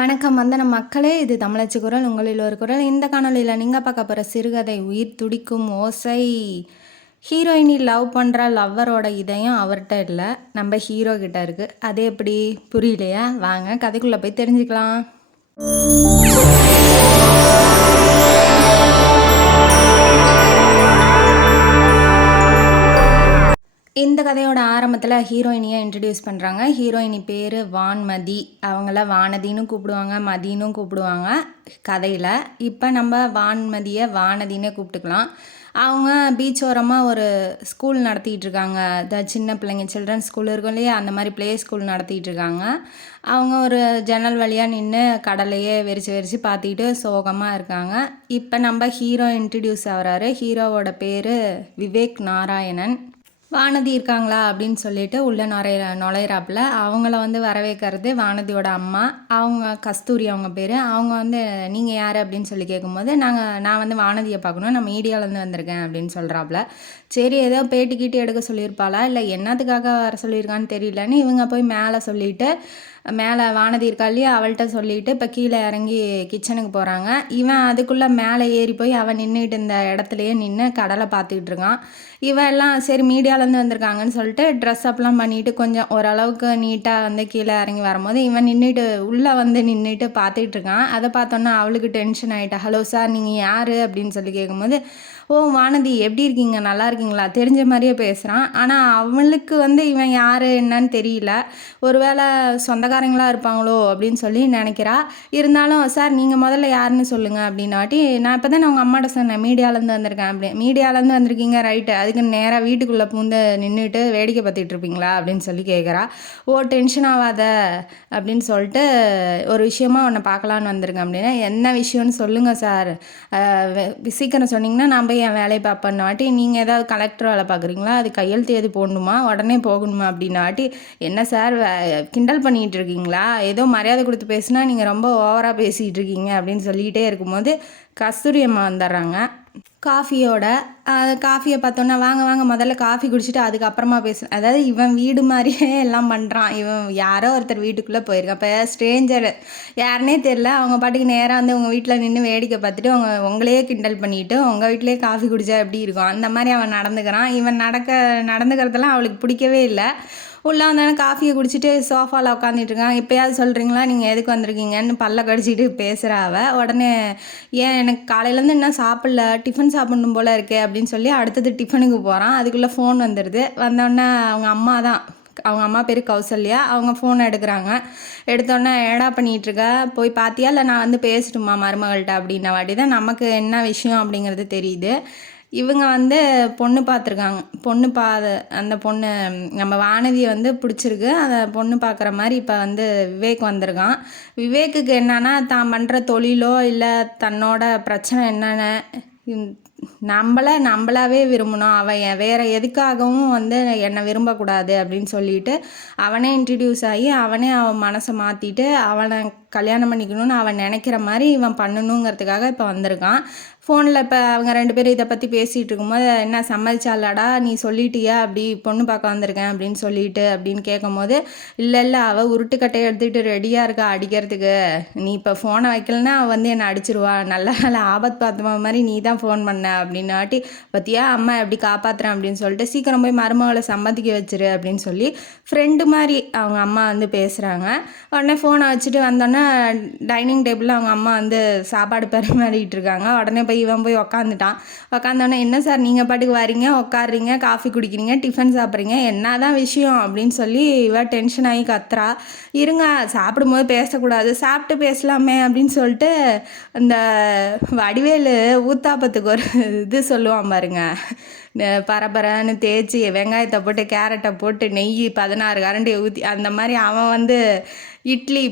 வணக்கம் வந்தன மக்களே, இது தமிழச்சி குரல், உங்களில் ஒரு குரல். இந்த காணொலியில் நீங்கள் பார்க்க போகிற சிறுகதை உயிர் துடிக்கும் ஓசை. ஹீரோயினி லவ் பண்ணுற லவ்வரோட இதயம் அவர்கிட்ட இல்லை, நம்ம ஹீரோ கிட்ட இருக்குது. அது எப்படி புரியலையா? வாங்க கதைக்குள்ளே போய் தெரிஞ்சுக்கலாம். இந்த கதையோட ஆரம்பத்தில் ஹீரோயினியை இன்ட்ரடியூஸ் பண்ணுறாங்க. ஹீரோயினி பேர் வான்மதி. அவங்கள வானதின்னு கூப்பிடுவாங்க, மதின்னு கூப்பிடுவாங்க கதையில். இப்போ நம்ம வான்மதியை வானதினே கூப்பிட்டுக்கலாம். அவங்க பீச் ஓரமாக ஒரு ஸ்கூல் நடத்திட்டு இருக்காங்க. சின்ன பிள்ளைங்க சில்ட்ரன் ஸ்கூல் இருக்கும் இல்லையா, அந்த மாதிரி ப்ளே ஸ்கூல் நடத்திட்டு இருக்காங்க. அவங்க ஒரு ஜன்னல் வழியாக நின்று கடலையே வெறிச்சு வெறிச்சு பார்த்துக்கிட்டு சோகமாக இருக்காங்க. இப்போ நம்ம ஹீரோ இன்ட்ரடியூஸ் ஆகிறாரு. ஹீரோவோட பேர் விவேக் நாராயணன். வானதி இருக்காங்களா அப்படின்னு சொல்லிட்டு உள்ளே நுழையிறாப்புல. அவங்கள வரவேற்கிறது வானதியோட அம்மா. அவங்க கஸ்தூரி அவங்க பேர். அவங்க நீங்கள் யார் அப்படின்னு சொல்லி கேட்கும்போது நான் வானதியை பார்க்கணும், நான் மீடியாவிலேருந்து வந்திருக்கேன் அப்படின்னு சொல்கிறாப்புல. சரி, ஏதோ பேட்டி கீட்டி எடுக்க சொல்லியிருப்பாளா இல்லை என்னத்துக்காக வர சொல்லியிருக்கான்னு தெரியலன்னு இவங்க போய் மேலே சொல்லிவிட்டு, மேலே வானதி இருக்கா இல்லையா அவள்கிட்ட சொல்லிவிட்டு இப்போ கீழே இறங்கி கிச்சனுக்கு போகிறாங்க. இவன் அதுக்குள்ளே மேலே ஏறி போய் அவன் நின்றுட்டு இந்த இடத்துலையே நின்று கடலை பார்த்துக்கிட்டு இருக்கான். இவன் எல்லாம் சரி மீடியாவிலேருந்து வந்திருக்காங்கன்னு சொல்லிட்டு ட்ரெஸ் அப்லாம் பண்ணிவிட்டு கொஞ்சம் ஓரளவுக்கு நீட்டாக கீழே இறங்கி வரும்போது இவன் நின்றுட்டு உள்ளே நின்றுட்டு பார்த்துக்கிட்டு இருக்கான். அதை பார்த்தோன்னா அவளுக்கு டென்ஷன் ஆகிட்டா. ஹலோ சார், நீங்கள் யார் அப்படின்னு சொல்லி கேட்கும்போது, ஓ வானதி எப்படி இருக்கீங்க, நல்லா இருக்கீங்களா, தெரிஞ்ச மாதிரியே பேசுகிறான். ஆனால் அவளுக்கு இவன் யார் என்னன்னு தெரியல. ஒருவேளை சொந்தக்காரங்களாக இருப்பாங்களோ அப்படின்னு சொல்லி நினைக்கிறா. இருந்தாலும் சார் நீங்கள் முதல்ல யாருன்னு சொல்லுங்கள் அப்படின்னாட்டி, நான் இப்போ தான் உங்கள் அம்மாட்ட சொன்னேன் மீடியாவிலேருந்து வந்திருக்கேன் அப்படி. மீடியாவிலேருந்து வந்திருக்கீங்க ரைட்டு, அதுக்கு நேராக வீட்டுக்குள்ளே பூந்து நின்றுட்டு வேடிக்கை பார்த்துட்டு இருப்பீங்களா அப்படின்னு சொல்லி கேட்குறா. ஓ டென்ஷன் ஆகாத அப்படின்னு சொல்லிட்டு, ஒரு விஷயமா உன்னை பார்க்கலான்னு வந்திருக்கேன் அப்படின்னா, என்ன விஷயம்னு சொல்லுங்கள் சார், சீக்கிரம் சொன்னீங்கன்னா நான் போய் என் வேலையை பார்ப்பேன் வாட்டி. நீங்கள் ஏதாவது கலெக்டர் வேலை பார்க்குறீங்களா, அது கையெழுத்து எது போடணுமா, உடனே போகணுமா அப்படின்னாட்டி, என்ன சார் கிண்டல் பண்ணிகிட்டு இருக்கீங்களா, ஏதோ மரியாதை கொடுத்து பேசுனா நீங்கள் ரொம்ப ஓவராக பேசிகிட்டு இருக்கீங்க அப்படின்னு சொல்லிகிட்டே இருக்கும்போது கஸ்தூரி அம்மா வந்துடுறாங்க காஃபியோட. காஃபியை பார்த்தோன்னா வாங்க வாங்க முதல்ல காஃபி குடிச்சிட்டு அதுக்கப்புறமா பேசுகிறேன். அதாவது இவன் வீடு மாதிரியே எல்லாம் பண்ணுறான். இவன் யாரோ ஒருத்தர் வீட்டுக்குள்ளே போயிருக்கான். இப்போ ஸ்ட்ரேஞ்சர் யாருனே தெரில, அவங்க பாட்டுக்கு நேராக உங்கள் வீட்டில் நின்று வேடிக்கை பார்த்துட்டு உங்களையே கிண்டல் பண்ணிவிட்டு உங்கள் வீட்டிலே காஃபி குடித்தா எப்படி இருக்கும் அந்த மாதிரி அவன் நடந்துக்கிறான். இவன் நடந்துக்கிறதெல்லாம் அவளுக்கு பிடிக்கவே இல்லை. உள்ளே வந்தானே காஃபியை குடிச்சிட்டு சோஃபாவில் உட்காந்துட்டு இருக்கான். எப்போயாவது சொல்கிறீங்களா நீங்கள் எதுக்கு வந்திருக்கீங்கன்னு பல்ல கடிச்சிட்டு பேசுகிறா அவள். உடனே ஏன் எனக்கு காலையிலேருந்து இன்னும் சாப்பிடல, டிஃபன் சாப்பிடணும் போல் இருக்கே அப்படின்னு சொல்லி அடுத்தது டிஃபனுக்கு போகிறான். அதுக்குள்ளே ஃபோன் வந்துடுது. வந்தோடனே அவங்க அம்மா தான், அவங்க அம்மா பேர் கௌசல்யா. அவங்க ஃபோனை எடுக்கிறாங்க. எடுத்தோடனே ஏடா பண்ணிகிட்ருக்க, போய் பார்த்தியா இல்லை நான் பேசட்டுமா மருமகள்கிட்ட அப்படின்ன வாட்டி தான் நமக்கு என்ன விஷயம் அப்படிங்கிறது தெரியுது. இவங்க பொண்ணு பார்த்துருக்காங்க. அந்த பொண்ணு நம்ம வானதியை பிடிச்சிருக்கு. அந்த பொண்ணு பார்க்குற மாதிரி இப்போ விவேக் வந்திருக்கான். விவேக்குக்கு என்னன்னா, தான் பண்ணுற தொழிலோ இல்லை தன்னோட பிரச்சனை என்னென்ன நம்மளாவே விரும்பணும், அவன் வேறு எதுக்காகவும் என்னை விரும்பக்கூடாது அப்படின்னு சொல்லிட்டு அவனே இன்ட்ரடியூஸ் ஆகி அவனே அவன் மனசை மாற்றிட்டு அவனை கல்யாணம் பண்ணிக்கணும்னு அவன் நினைக்கிற மாதிரி இவன் பண்ணணுங்கிறதுக்காக இப்போ வந்திருக்கான். ஃபோனில் இப்போ அவங்க ரெண்டு பேரும் இதை பற்றி பேசிகிட்டு இருக்கும்போது, என்ன சம்மதிச்சாலாடா நீ சொல்லிட்டியா அப்படி பொண்ணு பார்க்க வந்திருக்கேன் அப்படின்னு சொல்லிட்டு அப்படின்னு கேட்கும்போது, இல்லை அவள் உருட்டுக்கட்டையை எடுத்துகிட்டு ரெடியாக இருக்கா அடிக்கிறதுக்கு, நீ இப்போ ஃபோனை வைக்கலன்னா அவள் என்னை அடிச்சிருவா, நல்ல ஆபத்து பார்த்த மாதிரி நீ தான் ஃபோன் பண்ண அப்படின்னாட்டி, பற்றியா அம்மா எப்படி காப்பாற்றுறேன் அப்படின்னு சொல்லிட்டு சீக்கிரம் போய் மருமகளை சம்மதிக்க வச்சிரு அப்படின்னு சொல்லி ஃப்ரெண்டு மாதிரி அவங்க அம்மா பேசுகிறாங்க. உடனே ஃபோனை வச்சுட்டு வந்தோன்னே டைனிங் டேபிளில் அவங்க அம்மா சாப்பாடு பரிமாறிட்டு இருக்காங்க. உடனே போய் இவன் போய் உக்காந்துட்டான். உக்காந்தோடனே என்ன சார் நீங்கள் பாட்டுக்கு வரீங்க, உட்காடுறீங்க, காஃபி குடிக்கிறீங்க, டிஃபன் சாப்பிட்றீங்க, என்ன தான் விஷயம் அப்படின்னு சொல்லி இவன் டென்ஷன் ஆகி கத்துறா. இருங்க சாப்பிடும்போது பேசக்கூடாது, சாப்பிட்டு பேசலாமே அப்படின்னு சொல்லிட்டு இந்த வடிவேலு ஊத்தாப்பத்துக்கு ஒரு இது சொல்லுவான் பாருங்க, பரபரன்னு தேய்ச்சி வெங்காயத்தை போட்டு கேரட்டை போட்டு நெய் 16 கரண்டியை ஊற்றி, அந்த மாதிரி அவன்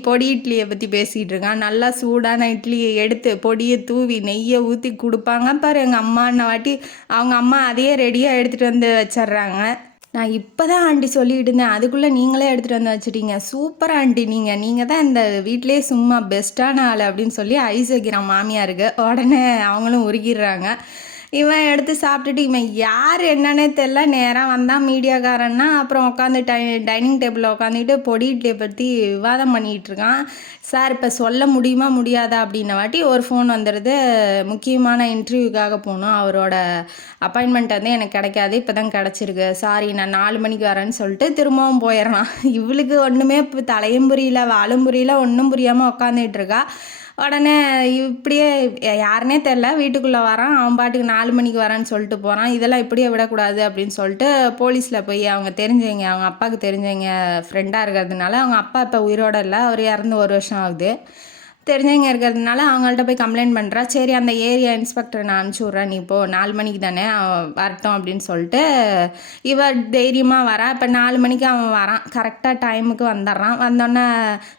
பொடி இட்லியை பற்றி பேசிகிட்டு இருக்கான். நல்லா சூடான இட்லியை எடுத்து பொடியை தூவி நெய்யை ஊற்றி கொடுப்பாங்க பாரு எங்கள் அம்மான்ன வாட்டி. அவங்க அம்மா அதையே ரெடியாக எடுத்துகிட்டு வச்சிட்றாங்க. நான் இப்போ தான் ஆண்டி சொல்லிட்டு இருந்தேன், அதுக்குள்ளே நீங்களே எடுத்துகிட்டு வச்சுட்டீங்க, சூப்பர் ஆண்டி, நீங்கள் தான் இந்த வீட்டிலே சும்மா பெஸ்ட்டான ஆள் அப்படின்னு சொல்லி ஐஸ் வைக்கிறான் மாமியாருக்கு. உடனே அவங்களும் உருகிடுறாங்க. இவன் எடுத்து சாப்பிட்டுட்டு இவன் யார் என்னன்னே தெரில, நேராக வந்தான் மீடியாக்காரன்னா. அப்புறம் உட்காந்து டைனிங் டேபிளில் உட்காந்துக்கிட்டு பொடி இட்லியை பற்றி விவாதம் பண்ணிகிட்டு இருக்கான். சார் இப்போ சொல்ல முடியுமா முடியாதா அப்படின்ன வாட்டி ஒரு ஃபோன் வந்துடுது, முக்கியமான இன்டர்வியூக்காக போகணும், அவரோட அப்பாயின்மெண்ட் வந்து எனக்கு கிடைக்காது, இப்போ தான் கிடச்சிருக்கு, சாரி நான் 4 மணிக்கு வரேன்னு சொல்லிட்டு திரும்பவும் போயிடுறான். இவளுக்கு ஒன்றுமே இப்போ தலையும் புரியல வாழும் புரியல, ஒன்றும் புரியாமல் உட்காந்துட்டு இருக்கா. உடனே இப்படியே யாருனே தெரில வீட்டுக்குள்ளே வரான், அவன் பாட்டுக்கு 4 மணிக்கு வரேன்னு சொல்லிட்டு போகிறான். இதெல்லாம் இப்படியே விடக்கூடாது அப்படின்னு சொல்லிட்டு போலீஸில் போய் அவங்க தெரிஞ்சவங்க, அவங்க அப்பாவுக்கு தெரிஞ்சவங்க ஃப்ரெண்டாக இருக்கிறதுனால, அவங்க அப்பா இப்போ உயிரோடு இல்லை, அவர் இறந்து 1 வருஷம் ஆகுது, தெரிஞ்சவங்க இருக்கிறதுனால அவங்கள்ட்ட போய் கம்ப்ளைண்ட் பண்ணுறா. சரி அந்த ஏரியா இன்ஸ்பெக்டரை நான் அனுப்பிச்சி விட்றேன், நீ இப்போது 4 மணிக்கு தானே வரட்டும் அப்படின்னு சொல்லிட்டு இவ தைரியமாக வரா. இப்போ 4 மணிக்கு அவன் வரான், கரெக்டாக டைமுக்கு வந்துடுறான். வந்தோடனே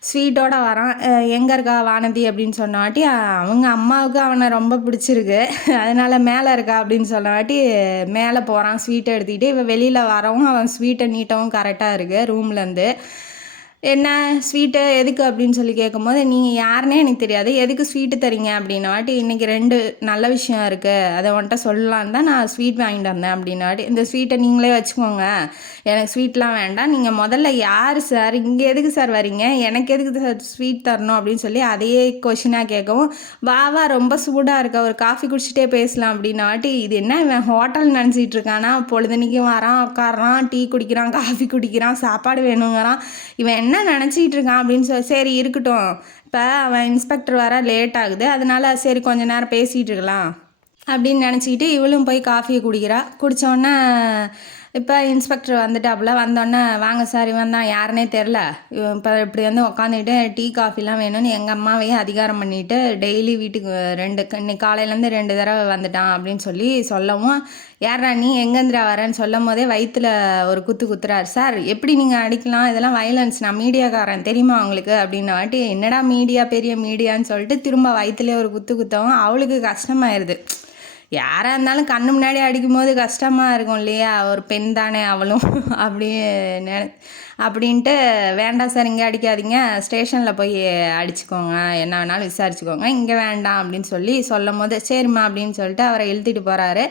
ஸ்வீட்டோடு வரான். எங்கே இருக்கா வானதி அப்படின்னு சொன்னவாட்டி அவங்க அம்மாவுக்கு அவனை ரொம்ப பிடிச்சிருக்கு, அதனால் மேலே இருக்கா அப்படின்னு சொன்னவாட்டி மேலே போகிறான் ஸ்வீட்டை எடுத்துக்கிட்டு. இவன் வெளியில் வரவும் அவன் ஸ்வீட்டை நீட்டவும் கரெக்டாக இருக்குது ரூம்லேருந்து. என்ன ஸ்வீட்டு எதுக்கு அப்படின்னு சொல்லி கேட்கும்போது, நீங்கள் யாருன்னே எனக்கு தெரியாது, எதுக்கு ஸ்வீட்டு தரீங்க அப்படின்னவாட்டி, இன்றைக்கி 2 நல்ல விஷயம் இருக்குது, அதை உன்ட்ட சொல்லலான்னு தான் நான் ஸ்வீட் வாங்கிட்டு வந்தேன் அப்படின்னாட்டி, இந்த ஸ்வீட்டை நீங்களே வச்சுக்கோங்க, எனக்கு ஸ்வீட்லாம் வேண்டாம், நீங்கள் முதல்ல யார் சார், இங்கே எதுக்கு சார் வரீங்க, எனக்கு எதுக்கு சார் ஸ்வீட் தரணும் அப்படின்னு சொல்லி அதையே கொஷினாக கேட்கவும், வா ரொம்ப சூடாக இருக்க, ஒரு காஃபி குடிச்சிட்டே பேசலாம் அப்படின்னாட்டி, இது என்ன இவன் ஹோட்டல் நினச்சிட்டு இருக்கானா, பொழுதுனிக்கும் வரான், உட்காடுறான், டீ குடிக்கிறான், காஃபி குடிக்கிறான், சாப்பாடு வேணுங்கிறான், இவன் என்ன நினச்சிக்கிட்டு இருக்கான் அப்படின்னு சொல்லி, சரி இருக்கட்டும், இப்போ அவன் இன்ஸ்பெக்டர் வர லேட் ஆகுது, அதனால சரி கொஞ்ச நேரம் பேசிகிட்டு இருக்கலாம் அப்படின்னு நினச்சிக்கிட்டு இவளும் போய் காஃபியை குடிக்கிறா. குடித்தோடனே இப்போ இன்ஸ்பெக்டர் வந்துட்டாப்புல. வந்தோடனே வாங்க சார், இவன் தான் யாருன்னே தெரில, இப்போ இப்படி வந்து உக்காந்துக்கிட்டு டீ காஃபிலாம் வேணும்னு எங்கள் அம்மாவையே அதிகாரம் பண்ணிவிட்டு டெய்லி வீட்டுக்கு இன்னைக்கு காலையிலேருந்து 2 தடவை வந்துட்டான் அப்படின்னு சொல்லி சொல்லவும், யாரா நீ எங்கேந்திரா வரேன்னு சொல்லும் போதே வயிற்றில் ஒரு குத்துறாரு. சார் எப்படி நீங்கள் அடிக்கலாம், இதெல்லாம் வயலன்ஸ், நான் மீடியாக்காரன் தெரியுமா அவங்களுக்கு அப்படின்ன வாட்டி, என்னடா மீடியா பெரிய மீடியான்னு சொல்லிட்டு திரும்ப வயிற்றுலேயே ஒரு குத்தவும் அவளுக்கு கஷ்டமாயிருது. யாராக இருந்தாலும் கண்ணு முன்னாடி அடிக்கும்போது கஷ்டமாக இருக்கும் இல்லையா, ஒரு பெண் தானே அவளும் அப்படின்ட்டு, வேண்டாம் சார் இங்கே அடிக்காதீங்க, ஸ்டேஷனில் போய் அடிச்சுக்கோங்க, என்ன வேணாலும் விசாரிச்சுக்கோங்க, இங்கே வேண்டாம் அப்படின்னு சொல்லி சொல்லும் போது சரிம்மா அப்படின்னு சொல்லிட்டு அவரை இழுத்துட்டு போகிறாரு.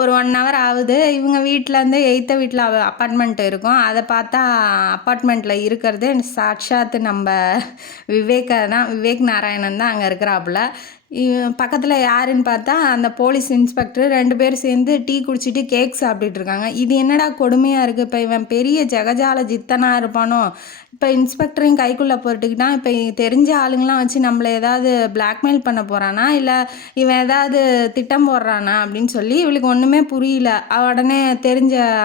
ஒரு 1 ஹவர் ஆகுது. இவங்க வீட்டிலேருந்து எய்த்த வீட்டில் அப்பார்ட்மெண்ட் இருக்கும், அதை பார்த்தா அப்பார்ட்மெண்ட்டில் இருக்கிறது சாட்சாத்து நம்ம விவேக் நாராயணன் தான் அங்கே இருக்கிறாப்புல. பக்கத்தில் யாருன்னு பார்த்தா அந்த போலீஸ் இன்ஸ்பெக்டர் 2 பேர் சேர்ந்து டீ குடிச்சிட்டு கேக் சாப்பிட்டுட்டு இருக்காங்க. இது என்னடா கொடுமையாக இருக்குது, இப்போ இவன் பெரிய ஜெகஜால ஜித்தனாக இருப்பானோ, இப்போ இன்ஸ்பெக்டரையும் கைக்குள்ளே போட்டுக்கிட்டான், இப்போ தெரிஞ்ச ஆளுங்களாம் வச்சு நம்மளை ஏதாவது பிளாக்மெயில் பண்ண போகிறானா, இல்லை இவன் ஏதாவது திட்டம் போடுறானா அப்படின்னு சொல்லி இவளுக்கு ஒன்றுமே புரியல. உடனே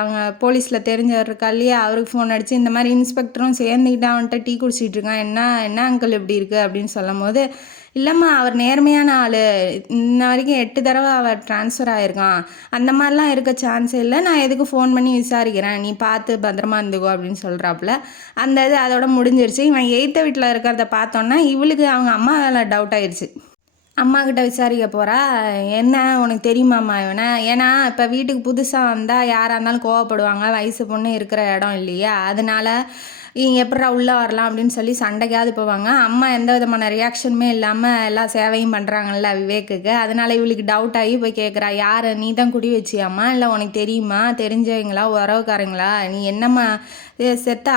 அவங்க போலீஸில் தெரிஞ்சவர் இருக்கா இல்லையா, அவருக்கு ஃபோன் அடித்து இந்த மாதிரி இன்ஸ்பெக்டரும் சேர்ந்துக்கிட்டு அவன்கிட்ட டீ குடிச்சிட்டு இருக்கான், என்ன அங்கிள் இப்படி இருக்குது அப்படின்னு சொல்லும் போது, இல்லைம்மா அவர் நேர்மையான ஆள், இன்ன வரைக்கும் 8 தடவை அவர் ட்ரான்ஸ்ஃபர் ஆகிருக்கான், அந்த மாதிரிலாம் இருக்க சான்ஸே இல்லை, நான் எதுக்கு ஃபோன் பண்ணி விசாரிக்கிறேன், நீ பார்த்து பத்திரமா இருந்துக்கோ அப்படின்னு சொல்கிறாப்புல. அந்த இது அதோட முடிஞ்சிருச்சு. இவன் எய்த்த வீட்டில் இருக்கிறத பார்த்தோன்னா இவளுக்கு அவங்க அம்மா வேலை டவுட் ஆயிடுச்சு. அம்மாக்கிட்ட விசாரிக்க போகிறா, என்ன உனக்கு தெரியுமாம்மா இவனை, ஏன்னா இப்போ வீட்டுக்கு புதுசாக வந்தால் யாராக இருந்தாலும் கோவப்படுவாங்க, வயசு பொண்ணு இருக்கிற இடம் இல்லையா, அதனால எப்படா உள்ளே வரலாம் அப்படின்னு சொல்லி சண்டைக்காவது போவாங்க. அம்மா எந்த விதமான ரியாக்ஷனுமே இல்லாமல் எல்லா சேவையும் பண்ணுறாங்கல்ல விவேக்குக்கு, அதனால் இவளுக்கு டவுட் ஆகி போய் கேட்குறா, யார் நீ தான் குடி வச்சியாம்மா, இல்லை உனக்கு தெரியுமா, தெரிஞ்சவங்களா, உறவுக்காரங்களா, நீ என்னம்மா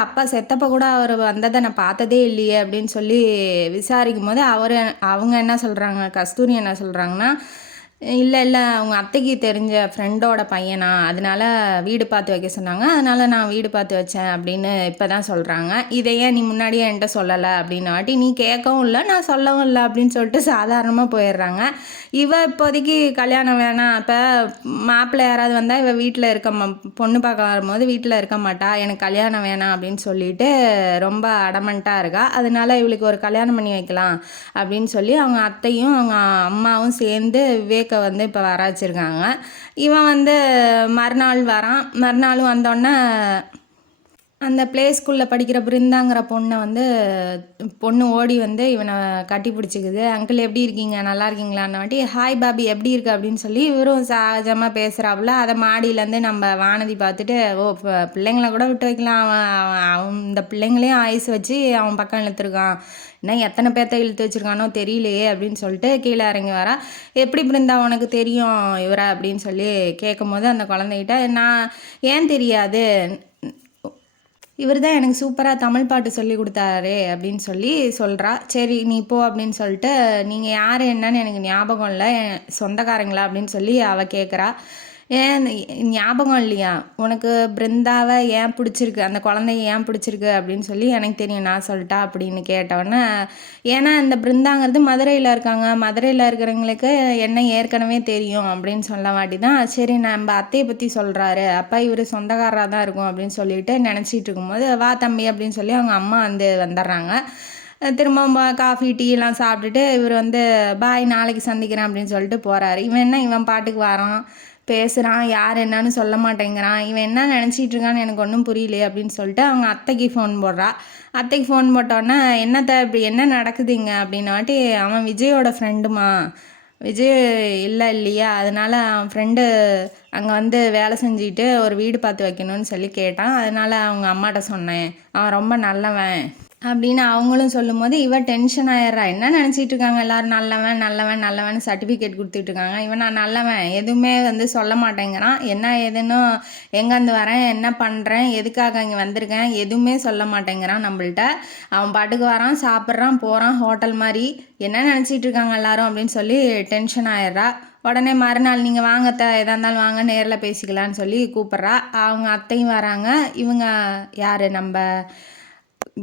அப்பா செத்தப்போ கூட அவர் வந்ததை நான் பார்த்ததே இல்லையே அப்படின்னு சொல்லி விசாரிக்கும் போது அவங்க என்ன சொல்கிறாங்க, கஸ்தூரி என்ன சொல்கிறாங்கன்னா, இல்லை அவங்க அத்தைக்கு தெரிஞ்ச ஃப்ரெண்டோட பையனா, அதனால வீடு பார்த்து வைக்க சொன்னாங்க, அதனால் நான் வீடு பார்த்து வச்சேன் அப்படின்னு இப்போ தான் சொல்கிறாங்க. இதை ஏன் நீ முன்னாடியே என்கிட்ட சொல்லலை அப்படின்னு வாட்டி, நீ கேட்கவும் இல்லை நான் சொல்லவும் இல்லை அப்படின்னு சொல்லிட்டு சாதாரணமாக போயிடுறாங்க. இப்போதைக்கு கல்யாணம் வேணாம், இப்போ மாப்பிள்ளை யாராவது வந்தால் வீட்டில் பொண்ணு பார்க்க வரும்போது வீட்டில் இருக்க மாட்டா, எனக்கு கல்யாணம் வேணாம் அப்படின்னு சொல்லிட்டு ரொம்ப அடமெண்ட்டாக இருக்கா, அதனால இவளுக்கு ஒரு கல்யாணம் பண்ணி வைக்கலாம் அப்படின்னு சொல்லி அவங்க அத்தையும் அவங்க அம்மாவும் சேர்ந்து விவேக் வந்து இப்போ வர வச்சுருக்காங்க. இவன் வந்து மறுநாள் வரான். மறுநாள் வந்தோடனே அந்த ப்ளே ஸ்கூலில் படிக்கிற பிருந்தாங்கிற பொண்ணை வந்து பொண்ணு ஓடி வந்து இவனை கட்டி பிடிச்சிக்குது. அங்கிள் எப்படி இருக்கீங்க, நல்லா இருக்கீங்களான்னு வாட்டி ஹாய் பாபி எப்படி இருக்கு அப்படின்னு சொல்லி இவரும் சகஜமாக பேசுகிறாப்புல. அதை மாடியிலேருந்து நம்ம வானதி பார்த்துட்டு ஓ பிள்ளைங்கள கூட விட்டு வைக்கலாம், அவன் இந்த பிள்ளைங்களையும் ஆயுசு வச்சு அவன் பக்கம் இழுத்துருக்கான், இன்னும் எத்தனை பேர்த்த இழுத்து வச்சுருக்கானோ தெரியலையே அப்படின்னு சொல்லிட்டு கீழே இறங்கி வரா. எப்படி பிருந்தா உனக்கு தெரியும் இவரை அப்படின்னு சொல்லி கேட்கும் போது அந்த குழந்தைகிட்ட நான் ஏன் தெரியாது, இவர் தான் எனக்கு சூப்பராக தமிழ் பாட்டு சொல்லி கொடுத்தாரு அப்படின்னு சொல்லி சொல்கிறா. சரி நீ போ அப்படின்னு சொல்லிட்டு நீங்கள் யார் என்னன்னு எனக்கு ஞாபகம் இல்லை, சொந்தக்காரங்களா அப்படின்னு சொல்லி அவள் கேட்குறா. ஏன் ஞாபகம் இல்லையா உனக்கு பிருந்தாவை ஏன் பிடிச்சிருக்கு, அந்த குழந்தைய ஏன் பிடிச்சிருக்கு அப்படின்னு சொல்லி எனக்கு தெரியும், நான் சொல்லிட்டா அப்படின்னு கேட்டவொன்னே ஏன்னா இந்த பிருந்தாங்கிறது மதுரையில் இருக்காங்க, மதுரையில் இருக்கிறவங்களுக்கு என்ன ஏற்கனவே தெரியும் அப்படின்னு சொல்ல மாட்டி தான் சரி நம்ம அத்தையை பற்றி சொல்கிறாரு, அப்பா இவர் சொந்தக்காரராக தான் இருக்கும் அப்படின்னு சொல்லிட்டு நினச்சிட்டு இருக்கும்போது வா தம்பி அப்படின்னு சொல்லி அவங்க அம்மா வந்து வந்துடுறாங்க. திரும்ப காஃபி டீ எல்லாம் சாப்பிட்டுட்டு இவர் வந்து பாய் நாளைக்கு சந்திக்கிறேன் அப்படின்னு சொல்லிட்டு போகிறாரு. இவன் என்ன இவன் பாட்டுக்கு வரான் பேசுகிறான், யார் என்னன்னு சொல்ல மாட்டேங்கிறான், இவன் என்ன நினச்சிட்டு இருக்கான்னு எனக்கு ஒன்றும் புரியலையே அப்படின்னு சொல்லிட்டு அவங்க அத்தைக்கு ஃபோன் போடுறா. அத்தைக்கு ஃபோன் போட்டோன்னே என்னத்தை இப்படி என்ன நடக்குதுங்க அப்படின்னாட்டி அவன் விஜயோட ஃப்ரெண்டுமா, விஜய் இல்லையா அதனால் அவன் ஃப்ரெண்டு அங்கே வந்து வேலை செஞ்சுட்டு ஒரு வீடு பார்த்து வைக்கணும்னு சொல்லி கேட்டான், அதனால் அவங்க அம்மாட்ட சொன்னேன், அவன் ரொம்ப நல்லவன் அப்படின்னு அவங்களும் சொல்லும்போது இவன் டென்ஷன் ஆயிடுறா. என்ன நினச்சிட்டு இருக்காங்க எல்லோரும், நல்லவன் நல்லவன் நல்லவன் சர்டிஃபிகேட் கொடுத்துட்டு இருக்காங்க, இவன் நான் நல்லவன் எதுவுமே வந்து சொல்ல மாட்டேங்கிறான், என்ன ஏதுன்னு எங்கேருந்து வரேன் என்ன பண்ணுறேன் எதுக்காக இங்கே வந்திருக்கேன் எதுவுமே சொல்ல மாட்டேங்கிறான் நம்மள்கிட்ட. அவன் பாட்டுக்கு வரான் சாப்பிட்றான் போகிறான் ஹோட்டல் மாதிரி, என்ன நினச்சிட்டு இருக்காங்க எல்லாரும் அப்படின்னு சொல்லி டென்ஷன் ஆயிடுறா. உடனே மறுநாள் நீங்கள் வாங்கத்த எதாக இருந்தாலும் வாங்க நேரில் பேசிக்கலான்னு சொல்லி கூப்பிட்றா. அவங்க அத்தையும் வராங்க. இவங்க யார் நம்ம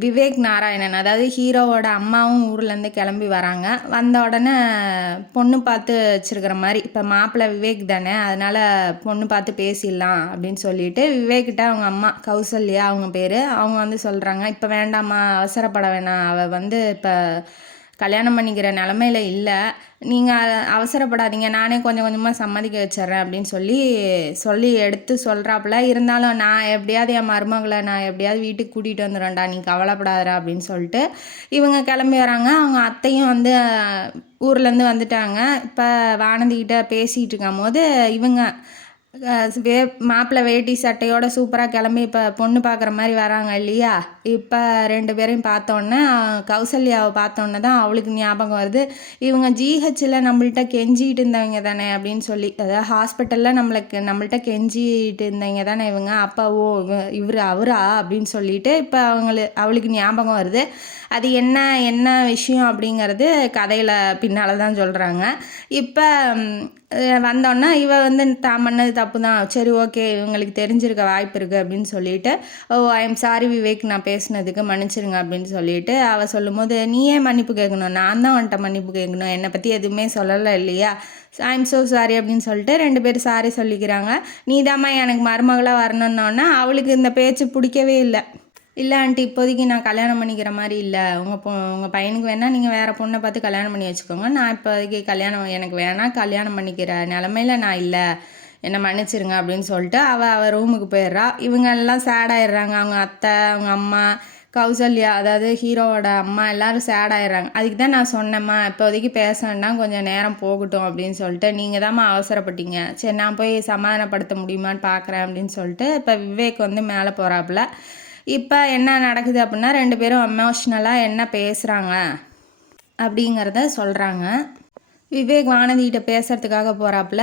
விவேக் நாராயணன் அதாவது ஹீரோவோட அம்மாவும் ஊர்லேருந்து கிளம்பி வராங்க. வந்த உடனே பொண்ணு பார்த்து வச்சுருக்கிற மாதிரி, இப்போ மாப்பிள்ளை விவேக் தானே அதனால் பொண்ணு பார்த்து பேசிடலாம் அப்படின்னு சொல்லிட்டு விவேக்கிட்ட அவங்க அம்மா கௌசல்யா அவங்க பேர், அவங்க வந்து சொல்கிறாங்க இப்போ வேண்டாம்மா அவசரப்பட வேணாம், அவள் வந்து இப்போ கல்யாணம் பண்ணிக்கிற நிலமையில இல்லை, நீங்கள் அவசரப்படாதீங்க, நானே கொஞ்சம் கொஞ்சமாக சம்மதிக்க வச்சிட்றேன் அப்படின்னு சொல்லி எடுத்து சொல்கிறாப்புல. இருந்தாலும் நான் எப்படியாவது என் மருமகளை நான் எப்படியாவது வீட்டுக்கு கூட்டிகிட்டு வந்துடுவேன்டா, நீ கவலைப்படாதரா அப்படின்னு சொல்லிட்டு இவங்க கிளம்பி வராங்க. அவங்க அத்தையும் வந்து ஊர்லேருந்து வந்துட்டாங்க. இப்போ வானதிக்கிட்ட பேசிகிட்டு இருக்கும் போது இவங்க மாப்பிள்ளை வேட்டி சட்டையோட சூப்பராக கிளம்பி இப்போ பொண்ணு பார்க்குற மாதிரி வராங்க இல்லையா. இப்போ ரெண்டு பேரையும் பார்த்தோன்னே கௌசல்யாவை பார்த்தோன்னே தான் அவளுக்கு ஞாபகம் வருது, இவங்க ஜிஹெச்சில் நம்மள்கிட்ட கெஞ்சிட்டு இருந்தவங்க தானே அப்படின்னு சொல்லி, அதாவது ஹாஸ்பிட்டலில் நம்மள்கிட்ட கெஞ்சிட்டு இருந்தவங்க தானே இவங்க, அப்போ ஓ அவரா அப்படின்னு சொல்லிட்டு இப்போ அவளுக்கு ஞாபகம் வருது. அது என்ன விஷயம் அப்படிங்கிறது கதையில் பின்னால் தான் சொல்கிறாங்க. இப்போ வந்தோன்னா இவ வந்து தான் பண்ணது தப்பு தான், சரி ஓகே இவங்களுக்கு தெரிஞ்சிருக்க வாய்ப்பு இருக்குது அப்படின்னு சொல்லிட்டு ஓ ஐ எம் சாரி விவேக் நான் பேசுனதுக்கு மன்னிச்சிருங்க அப்படின்னு சொல்லிட்டு அவள் சொல்லும்போது நீ ஏன் மன்னிப்பு கேட்கணும், நான் தான் வந்துட்ட மன்னிப்பு கேட்கணும், என்னை பற்றி எதுவுமே சொல்லலை இல்லையா, ஐ எம் ஸோ சாரி அப்படின்னு சொல்லிட்டு ரெண்டு பேரும் சாரி சொல்லிக்கிறாங்க. நீ தாம்மா எனக்கு மருமகளாக வரணுன்னொன்னே அவளுக்கு இந்த பேச்சு பிடிக்கவே இல்லை. இல்லை ஆண்டி இப்போதைக்கு நான் கல்யாணம் பண்ணிக்கிற மாதிரி இல்லை, உங்கள் பையனுக்கு வேணால் நீங்கள் வேறு பொண்ணை பார்த்து கல்யாணம் பண்ணி வச்சுக்கோங்க, நான் இப்போதைக்கு கல்யாணம் எனக்கு வேணால் கல்யாணம் பண்ணிக்கிற நிலமையில நான் இல்லை, என்னை மன்னிச்சிருங்க அப்படின்னு சொல்லிட்டு அவள் ரூமுக்கு போயிடுறா. இவங்க எல்லாம் சேட் ஆயிடுறாங்க, அவங்க அத்தை அவங்க அம்மா கௌசல்யா அதாவது ஹீரோவோட அம்மா எல்லோரும் சேட் ஆயிடுறாங்க. அதுக்கு தான் நான் சொன்னேம்மா இப்போதைக்கு பேச வேண்டாம் கொஞ்சம் நேரம் போகட்டும் அப்படின்னு சொல்லிட்டு, நீங்கள் தான்மா அவசரப்பட்டீங்க, சரி நான் போய் சமாதானப்படுத்த முடியுமான்னு பார்க்குறேன் அப்படின்னு சொல்லிட்டு இப்போ விவேக் வந்து மேலே போகிறாப்புல. இப்போ என்ன நடக்குது அப்படின்னா ரெண்டு பேரும் எமோஷ்னலாக என்ன பேசுகிறாங்க அப்படிங்கிறத சொல்கிறாங்க. விவேக் வானதிகிட்ட பேசுகிறதுக்காக போகிறாப்புல,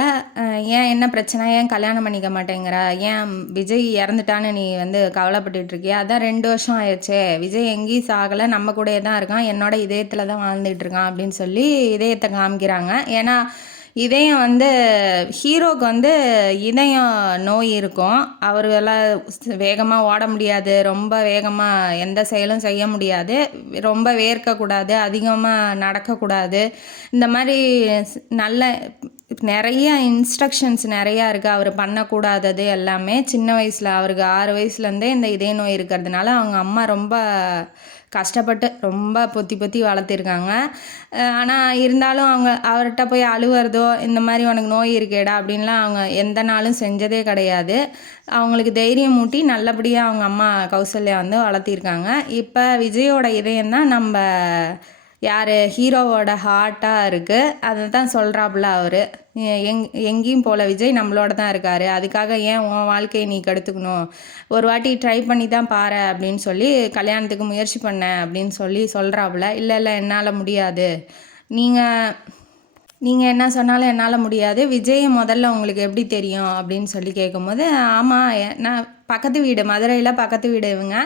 ஏன் என்ன பிரச்சனை, ஏன் கல்யாணம் பண்ணிக்க மாட்டேங்கிற, ஏன் விஜய் இறந்துட்டான்னு நீ வந்து கவலைப்பட்டுட்ருக்கியா, அதான் 2 வருஷம் ஆயிடுச்சே, விஜய் எங்கேயும் சாகலை நம்ம கூடயே தான் இருக்கான், என்னோட இதயத்தில் தான் வாழ்ந்துட்டு இருக்கான் அப்படின்னு சொல்லி இதயத்தை காமிக்கிறாங்க. ஏன்னா இதயம் வந்து ஹீரோவுக்கு வந்து இதயம் நோய் இருக்கும், அவர்களால் வேகமாக ஓட முடியாது, ரொம்ப வேகமாக எந்த செயலும் செய்ய முடியாது, ரொம்ப வேர்க்கக்கூடாது, அதிகமாக நடக்கக்கூடாது, இந்த மாதிரி நல்ல நிறைய இன்ஸ்ட்ரக்ஷன்ஸ் நிறையா இருக்குது அவர் பண்ணக்கூடாதது எல்லாமே. சின்ன வயசில் அவருக்கு 6 வயசுலேருந்தே இந்த இதய நோய் இருக்கிறதுனால அவங்க அம்மா ரொம்ப கஷ்டப்பட்டு ரொம்ப பொத்தி பொத்தி வளர்த்திருக்காங்க. ஆனால் இருந்தாலும் அவர்கிட்ட போய் அழுவுறதோ இந்த மாதிரி உனக்கு நோய் இருக்கேடா அப்படின்லாம் அவங்க எந்த நாளும் செஞ்சதே கிடையாது. அவங்களுக்கு தைரியம் மூட்டி நல்லபடியாக அவங்க அம்மா கௌசல்யா வந்து வளர்த்திருக்காங்க. இப்போ விஜயோட இதயம் தான் நம்ம ஹீரோவோட ஹார்ட்டாக இருக்குது. அதை தான் சொல்கிறாப்புல அவர். எங்கேயும் போல விஜய் நம்மளோட தான் இருக்கார், அதுக்காக ஏன் உன் வாழ்க்கையை நீ கெடுத்துக்கணும், ஒரு வாட்டி ட்ரை பண்ணி தான் பாரு அப்படின்னு சொல்லி கல்யாணத்துக்கு முயற்சி பண்ணேன் அப்படின்னு சொல்கிறாப்புல. இல்லை என்னால் முடியாது, நீங்கள் என்ன சொன்னாலும் என்னால் முடியாது, விஜய் முதல்ல உங்களுக்கு எப்படி தெரியும் அப்படின்னு சொல்லி கேட்கும்போது, ஆமாம் நான் பக்கத்து வீடு, மதுரையில் பக்கத்து வீடு, இவங்க